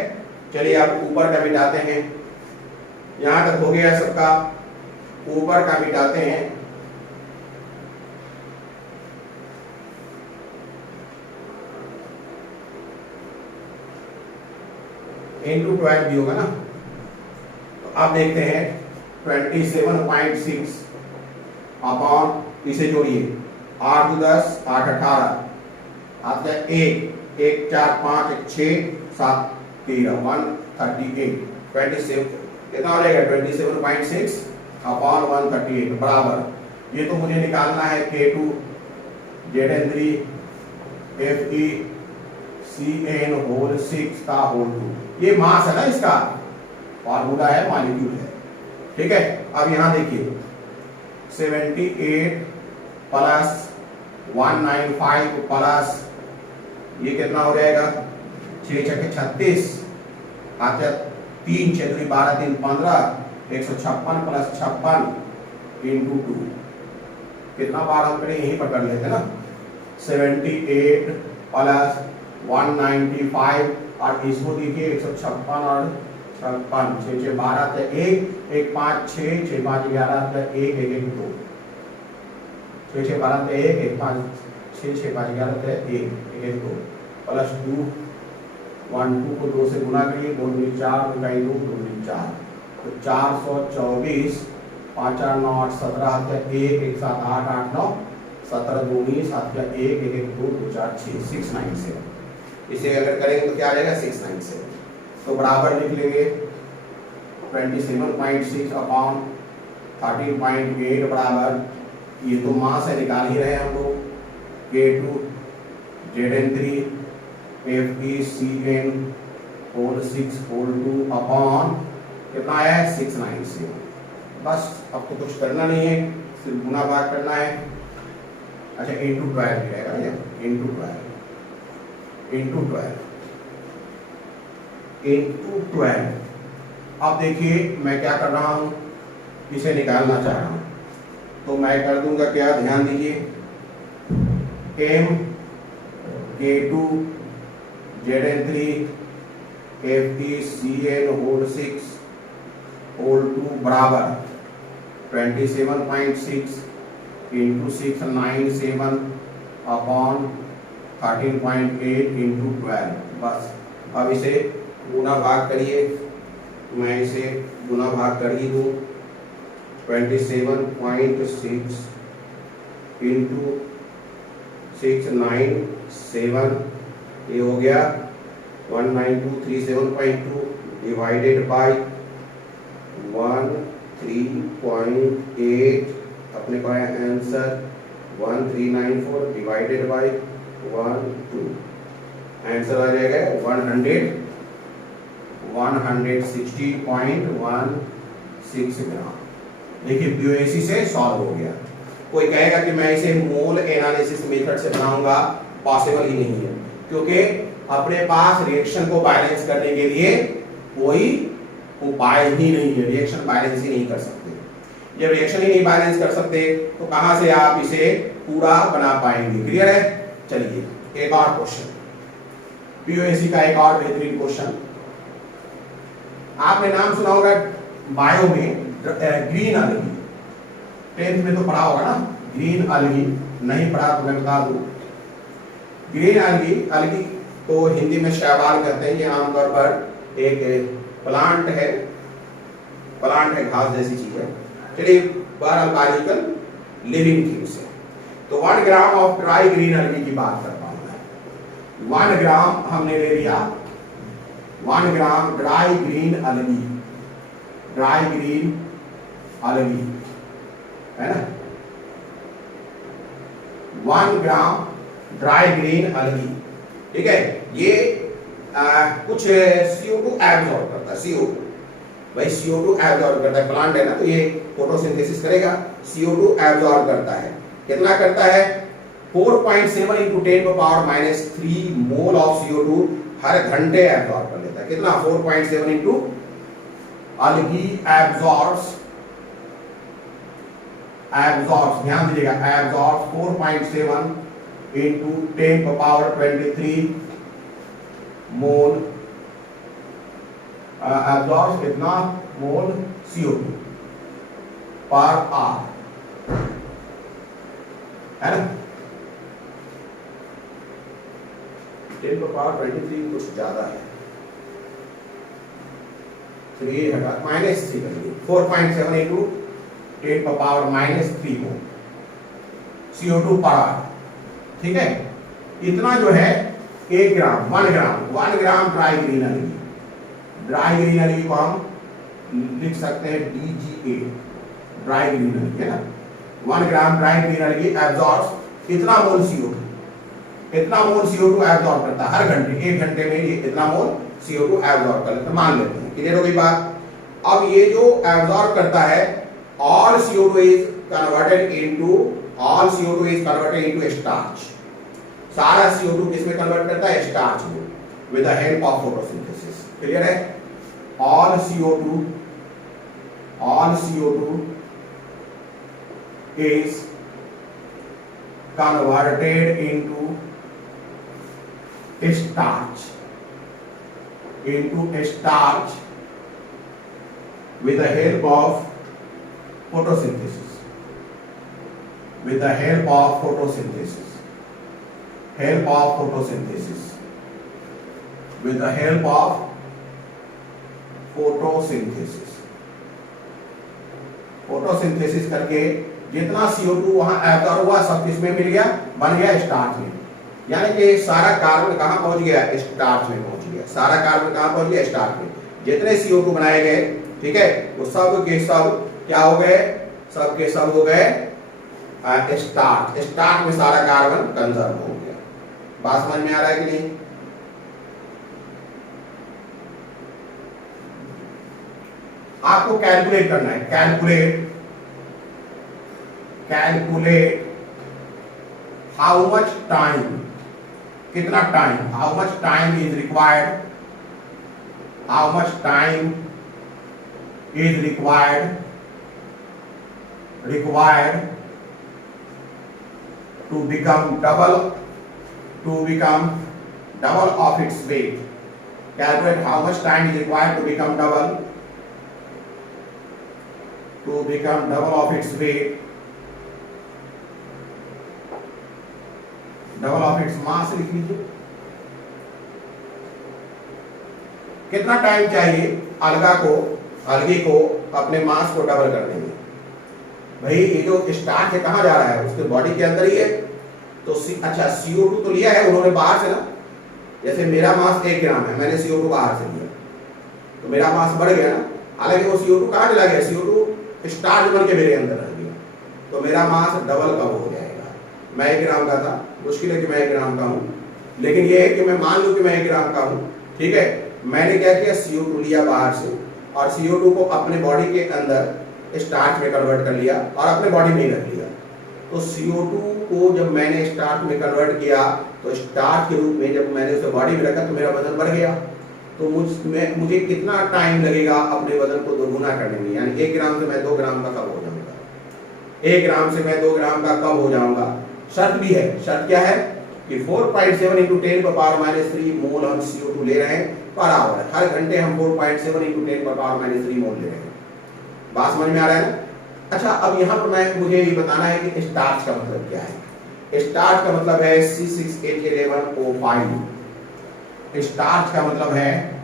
चलिए आप ऊपर का मिटाते हैं, यहां तक हो गया सबका। ऊपर का मिटाते हैं, इंटू 12 भी होगा ना, तो आप देखते हैं 27.6 अपॉन, इसे जोड़िए 8 10 8 18 आपका 1 1 4 5 1 6 7 13 138 27 कितना हो जाएगा 27.6 अपॉन 138 बराबर। ये तो मुझे निकालना है K2Zn3 FeCN होल 6 का होल 2। ये मास है ना, इसका फार्मूला है, मॉलिक्यूल है। ठीक है, अब यहां देखिए 78 प्लस 195 प्लस ये कितना हो जाएगा 6 छके 36 आता 3 6 12 3 15 156 प्लस 56 इंटू 2, कितना बार हम करें यहीं पर कर लेते ना। 78 प्लस 195 और इसको देखिए 156 और 56 6 6 12 तो 1 1 5 6 6 5 11 तो 1 1 1 2 6 6 12 तो 1 1 5 6 6 5 11 तो 1 1 1 2 प्लस 2 1 2 को 2 से गुना करिए 2 2 4 2 2 2 2 4 तो 424 5 4 9 8 17 तो 1 1 7 8 8 9 17 2 19 7 1 1 1 2 2 4 6 697। इसे अगर करेंगे तो क्या आ जाएगा 697, तो बराबर लिख लेंगे 27.6 अपॉन 13.8 बराबर, ये तो मास है निकाल ही रहे हैं हम लोग, K2Zn3 FeCN whole 6 whole 2 upon कितना है 697। बस अब तो कुछ करना नहीं है, सिर्फ गुना भाग करना है। अच्छा इंटू 12 रहेगा, इंटू 12 इंटू 12। अब देखिए मैं क्या कर रहा हूं, इसे निकालना चाह रहा हूं, तो मैं कर दूंगा क्या, ध्यान दीजिए m K2Zn3 FeCN whole 6 whole 2 बराबर 27.6 इंटू 697 अपॉन 13.8 इंटू 12। बस अब इसे गुना भाग करिए, मैं इसे गुना भाग कर ही दूँ। 27.6 इंटू 697 ये हो गया 19237.2 डिवाइडेड बाय 13.8, अपने को आंसर 1394 डिवाइडेड बाय 12, आंसर आ जाएगा 160.16 ग्राम। देखिए पीओएसी से सॉल्व हो गया। कोई कहेगा कि मैं इसे मोल एनालिसिस मेथड से बनाऊंगा, पॉसिबल ही नहीं है, क्योंकि अपने पास रिएक्शन को बैलेंस करने के लिए कोई उपाय ही नहीं है, रिएक्शन बैलेंस ही नहीं कर सकते। जब रिएक्शन ही नहीं बैलेंस कर सकते तो कहां से आप इसे पूरा बना पाएंगे? क्लियर है? चलिए एक और क्वेश्चन, पीओएसी का एक और बेहतरीन क्वेश्चन। आपने नाम सुना होगा बायो में ग्रीन अलगी, 10th में तो पढ़ा होगा ना ग्रीन अलगी, नहीं पढ़ा तो मैं बता दूं। ग्रीन अलगी को हिंदी में शैवाल कहते हैं। ये आमतौर पर एक प्लांट है, घास जैसी चीज है। चलिए बायोलॉजिकल लिविंग थिंग्स है। तो 1 ग्राम ऑफ ड्राई ग्रीन अलगी की बात करता हूं मैं। 1 ग्राम हमने ले लिया, 1 ग्राम ड्राई ग्रीन अलगी है ना, 1 ग्राम ड्राई ग्रीन अलगी, ठीक है। ये कुछ CO2 एब्जॉर्ब करता है, CO2 भाई CO2 एब्जॉर्ब करता है, प्लांट है ना, तो ये फोटोसिंथेसिस करेगा, CO2 एब्जॉर्ब करता है। कितना करता है? 4.7 × 10⁻³ मोल ऑफ CO2 हर घंटे एब्जॉर्ब कर लेता है। कितना? 4.7 इंटू अलगी एब्जॉर्ब्स, ध्यान दीजिएगा, एब्जॉर्ब्स 4.7 इंटू 10⁻23 मोल, एब्जॉर्ब्स कितना मोल CO2 पर आवर, है ना। 10⁻23 कुछ ज्यादा है, 3 हटा -3 करिए, 4.7 इंटू 10⁻³ मोल CO2 पर आवर, ठीक है। इतना जो है 1 ग्राम 1 ग्राम ड्राई ग्रीन अलगी को हम लिख सकते हैं DGA, ड्राई ग्रीन अलगी है ना। 1 ग्राम ड्राई ग्रीन अलगी एब्जॉर्ब्स इतना मोल CO2, एब्जॉर्ब करता है हर घंटे, 1 घंटे में ये इतना मोल CO2 एब्जॉर्ब कर लेता है, मान लेते हैं। क्लियर हो गई बात? अब ये जो एब्जॉर्ब करता है, all CO2 is converted into starch. सारा CO2 किसमें कन्वर्ट करता है? स्टार्च में, with the help of photosynthesis. Clear है? all CO2 is converted into starch with the help of photosynthesis, photosynthesis करके जितना CO2 वहां एब्जॉर्ब हुआ सब किसमें मिल गया? बन गया स्टार्च में। यानी कि सारा कार्बन कहां पहुंच गया? स्टार्च में पहुंच गया। सारा कार्बन कहां पहुंच गया? स्टार्च में। जितने CO2 बनाए गए, ठीक है, वो सब के सब क्या हो गए? सब के सब हो गए स्टार्च में सारा कार्बन कंजर्व हो गया। बात समझ में आ रहा है कि नहीं? आपको कैलकुलेट करना है, कैलकुलेट हाउ मच टाइम, कितना time, how much time is required to become double of its weight. Calculate how much time is required to become double of its weight, double of its mass लिख लीजिए। कितना टाइम चाहिए अलगी को अपने मास को डबल करने में? भाई ये जो स्टार्च है कहाँ जा रहा है? उसके बॉडी के अंदर ही है। तो अच्छा CO2 तो लिया है उन्होंने बाहर से ना, जैसे मेरा मास 1 ग्राम है, मैंने CO2 बाहर से लिया तो मेरा मास बढ़ गया ना। हालांकि वो CO2 कहाँ चला गया? CO2 स्टार्च बन के मेरे अंदर रह गया, तो मेरा मास डबल कब हो जाएगा? मैं 1 ग्राम का था, मुश्किल है कि मैं 1 ग्राम का हूँ, लेकिन ये है कि मैं मान लूँ कि मैं 1 ग्राम का हूँ, ठीक है। मैंने क्या किया? CO2 लिया बाहर से और CO2 को अपने बॉडी के अंदर स्टार्च में कन्वर्ट कर लिया और अपने बॉडी में ही रख लिया। तो CO2 को जब मैंने स्टार्च में कन्वर्ट किया तो स्टार्च के रूप में जब मैंने उसे बॉडी में रखा तो मेरा वजन बढ़ गया। तो मुझे कितना टाइम लगेगा अपने वजन को दोगुना करने में, यानी 1 ग्राम से मैं 2 ग्राम का कब हो जाऊंगा, 1 ग्राम से मैं 2 ग्राम का कब हो जाऊंगा। शर्त भी है, शर्त क्या है कि 4.7 × 10⁻³ मोल हम CO2 ले रहे हैं पर आवर। हर घंटे हम 4.7 × 10⁻³ मोल ले रहे हैं। बात समझ में आ रहा है ना? अच्छा, अब यहाँ पर मुझे ये बताना है कि स्टार्च का मतलब क्या है। स्टार्च का मतलब है C6H11O5। स्टार्च का मतलब है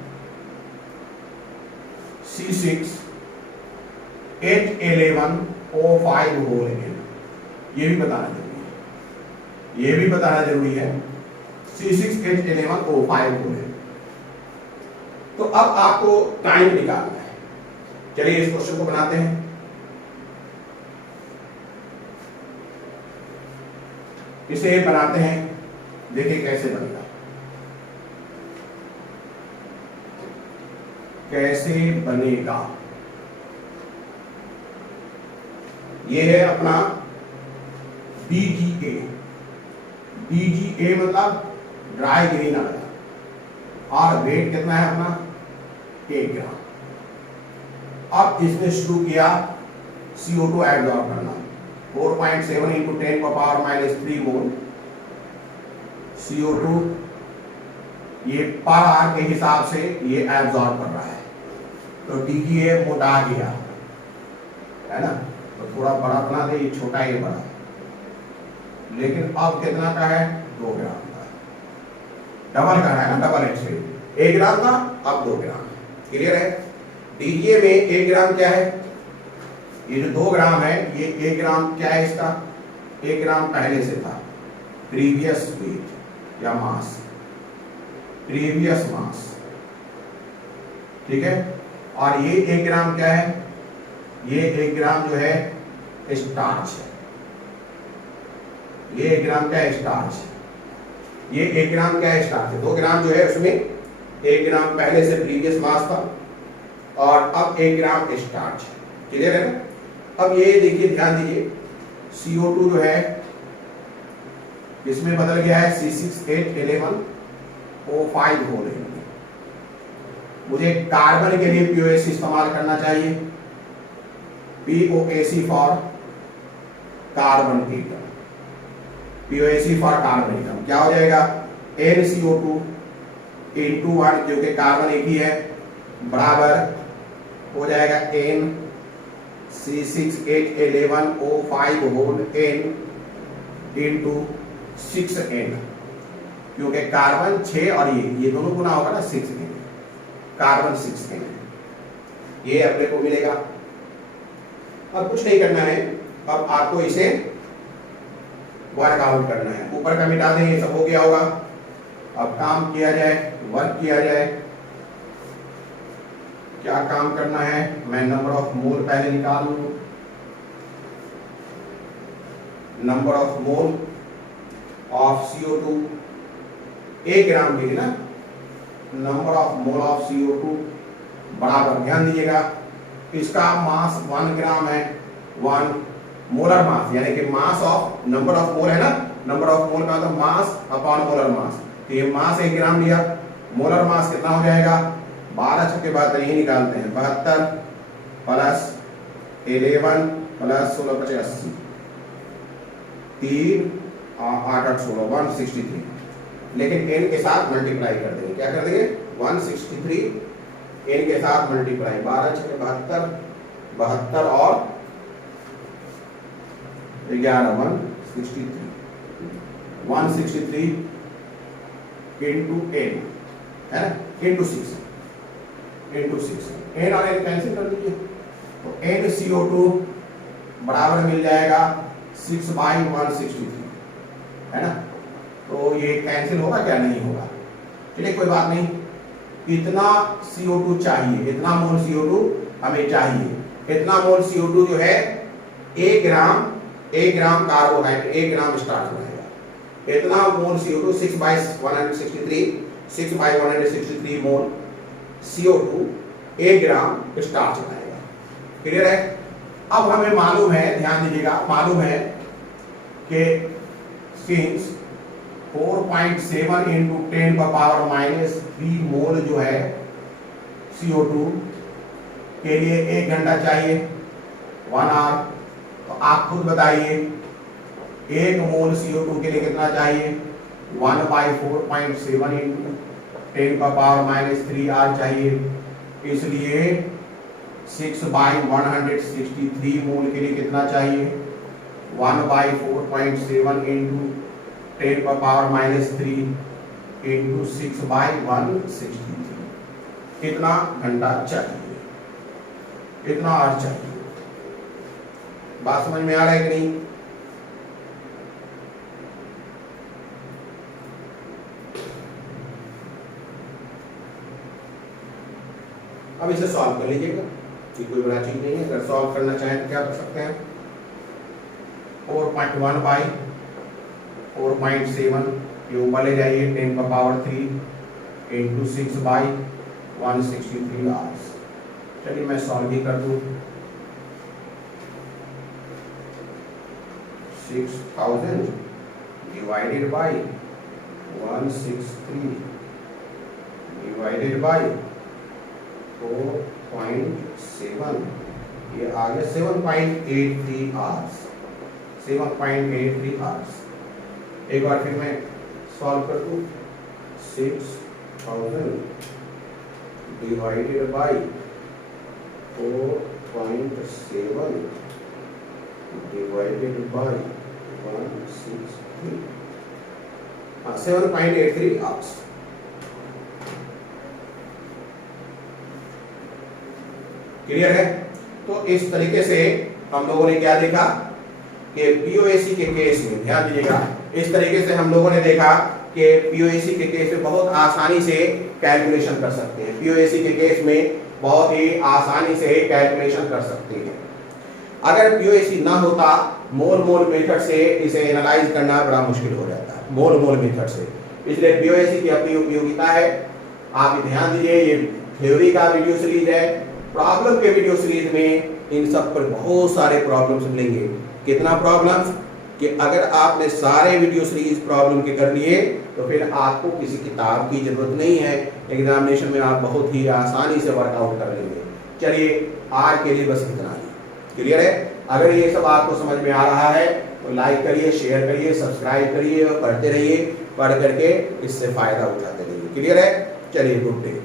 C6H11O5 होल है। ये भी बताना जरूरी है, ये भी बताना जरूरी है C6H11O5 होल है। तो अब आपको टाइम निकालना है। चलिए इस क्वेश्चन को बनाते हैं। इसे बनाते हैं, देखिए कैसे बनेगा, कैसे बनेगा। ये है अपना DGA। DGA मतलब ड्राई ग्रीन आटा, और वेट कितना है अपना 1 ग्राम। अब इसने शुरू किया CO2 एब्जॉर्ब करना, 4.7 × 10⁻³ मोल CO2 ये पर आवर के हिसाब से ये एब्जॉर्ब कर रहा है। तो DGA मोटा गया है ना, तो थोड़ा बड़ा बना दे, ये छोटा ये बड़ा, लेकिन अब कितना का है 2 ग्राम का, डबल का है ना, डबल एक्स 1 ग्राम था अब 2 ग्राम। क्लियर है? DGA में 1 ग्राम क्या है, ये जो 2 ग्राम है ये 1 ग्राम क्या है, इसका 1 ग्राम पहले से था, प्रीवियस वेट या मास, प्रीवियस मास। ठीक है, और ये 1 ग्राम क्या है, ये 1 ग्राम जो है स्टार्च है। ये 1 ग्राम क्या है, स्टार्च। ये 1 ग्राम क्या है, स्टार्च है। 2 ग्राम जो है उसमें 1 ग्राम पहले से प्रीवियस मास था, और अब 1 ग्राम स्टार्च है। क्लियर है ना? अब ये देखिए, ध्यान दीजिए, CO2 जो है इसमें बदल गया है C6H11O5 होल है। मुझे कार्बन के लिए POAC इस्तेमाल करना चाहिए, POAC for carbon atom, POAC for carbon atom क्या हो जाएगा, NCO2 × 1, जो कि कार्बन एक ही है, बराबर हो जाएगा N C6H11O5 whole N × 6N, क्योंकि कार्बन 6 और ये दोनों गुना होगा ना 6N, कार्बन 6N, ये अपने को मिलेगा। अब कुछ नहीं करना है, अब आपको इसे वर्कआउट करना है। ऊपर का मिटा दें, ये सब हो गया होगा। अब काम किया जाए, वर्क किया जाए। क्या काम करना है, मैं नंबर ऑफ मोल पहले निकाल लूं। Number of mole of CO2 1 ग्राम के लिए ना, number of mole of CO2 बराबर, ध्यान दीजिएगा, इसका मास 1 ग्राम है, 1 मोलर मास, यानी कि मास ऑफ, नंबर ऑफ मोल है ना, नंबर ऑफ मोल का मतलब मास अपॉन मोलर मास। तो ये मास 1 ग्राम लिया, मोलर मास कितना हो जाएगा, 12 छक्के 72 ही निकालते हैं, 72 प्लस 11 प्लस 16 × 80, 3 8 8 16 163। लेकिन n के साथ मल्टीप्लाई कर देंगे, क्या कर देंगे 163 n के साथ मल्टीप्लाई, 12 छक्के 72, 72 और 11 163 into n है ना, into 6 n और n कैंसिल कर दीजिए, तो NCO2 बराबर मिल जाएगा 6/163 है ना। तो ये कैंसिल होगा क्या, नहीं होगा। चलिए कोई बात नहीं, इतना CO2 चाहिए, इतना मोल CO2 हमें चाहिए। इतना मोल CO2 जो है 1 ग्राम कार्बोहाइड्रेट 1 ग्राम स्टार्च बनाएगा। इतना मोल CO2 6/163 मोल CO2 1 ग्राम स्टार्च बनाएगा। क्लियर है? अब हमें मालूम है, ध्यान दीजिएगा, मालूम है कि सिंस 4.7 इंटू 10⁻³ मोल जो है CO2 के लिए 1 घंटा चाहिए, 1 आवर। तो आप खुद बताइए 1 मोल CO2 के लिए कितना चाहिए, 1/4.7 इंटू 10⁻³ आर चाहिए। इसलिए 6/163 मोल के लिए कितना चाहिए, 1/4.7 इंटू 10⁻³ इंटू 6/163, कितना घंटा चाहिए, कितना आर चाहिए। बात समझ में आ रहा है कि नहीं? अब इसे सॉल्व कर लीजिएगा, ये कोई बड़ा चीज नहीं है। अगर सॉल्व करना चाहें तो क्या कर सकते हैं, 4.1/4.7 ये ऊपर ले जाइए, 10⁻³ इंटू 6/163 आवर्स। चलिए मैं सॉल्व भी कर दूं। 6000 डिवाइडेड बाई 163 डिवाइडेड बाई 4.7, ये आ गया 7.83 आवर्स, 7.83 आवर्स। एक बार फिर मैं सॉल्व कर दूं, 6000 divided by 4.7 divided by 163, 7.83 hours. Clear है? तो इस तरीके से हम लोगों ने क्या देखा कि पीओएसी के केस में, ध्यान दीजिएगा, इस तरीके से हम लोगों ने देखा कि पीओएसी के केस में बहुत आसानी से कैलकुलेशन कर सकते हैं। पीओएसी के केस में बहुत ही आसानी से कैलकुलेशन कर सकते हैं। अगर पीओएसी ना होता, मोल मेथड से इसे एनालाइज करना बड़ा मुश्किल हो जाता है, मोल मेथड से। इसलिए पीओएसी की अपनी उपयोगिता है, आप ध्यान दीजिए। ये थ्योरी का वीडियो सीरीज है, प्रॉब्लम के वीडियो सीरीज में इन सब पर बहुत सारे प्रॉब्लम्स मिलेंगे। कितना प्रॉब्लम्स कि अगर आपने सारे वीडियो सीरीज प्रॉब्लम के कर लिए तो फिर आपको किसी किताब की जरूरत नहीं है, एग्जामिनेशन में आप बहुत ही आसानी से वर्कआउट कर लेंगे। चलिए आज के लिए बस इतना ही। क्लियर है? अगर ये सब आपको समझ में आ रहा है तो लाइक करिए, शेयर करिए, सब्सक्राइब करिए और पढ़ते रहिए, पढ़ करके इससे फायदा उठाते रहिए। क्लियर है? चलिए गुड डे।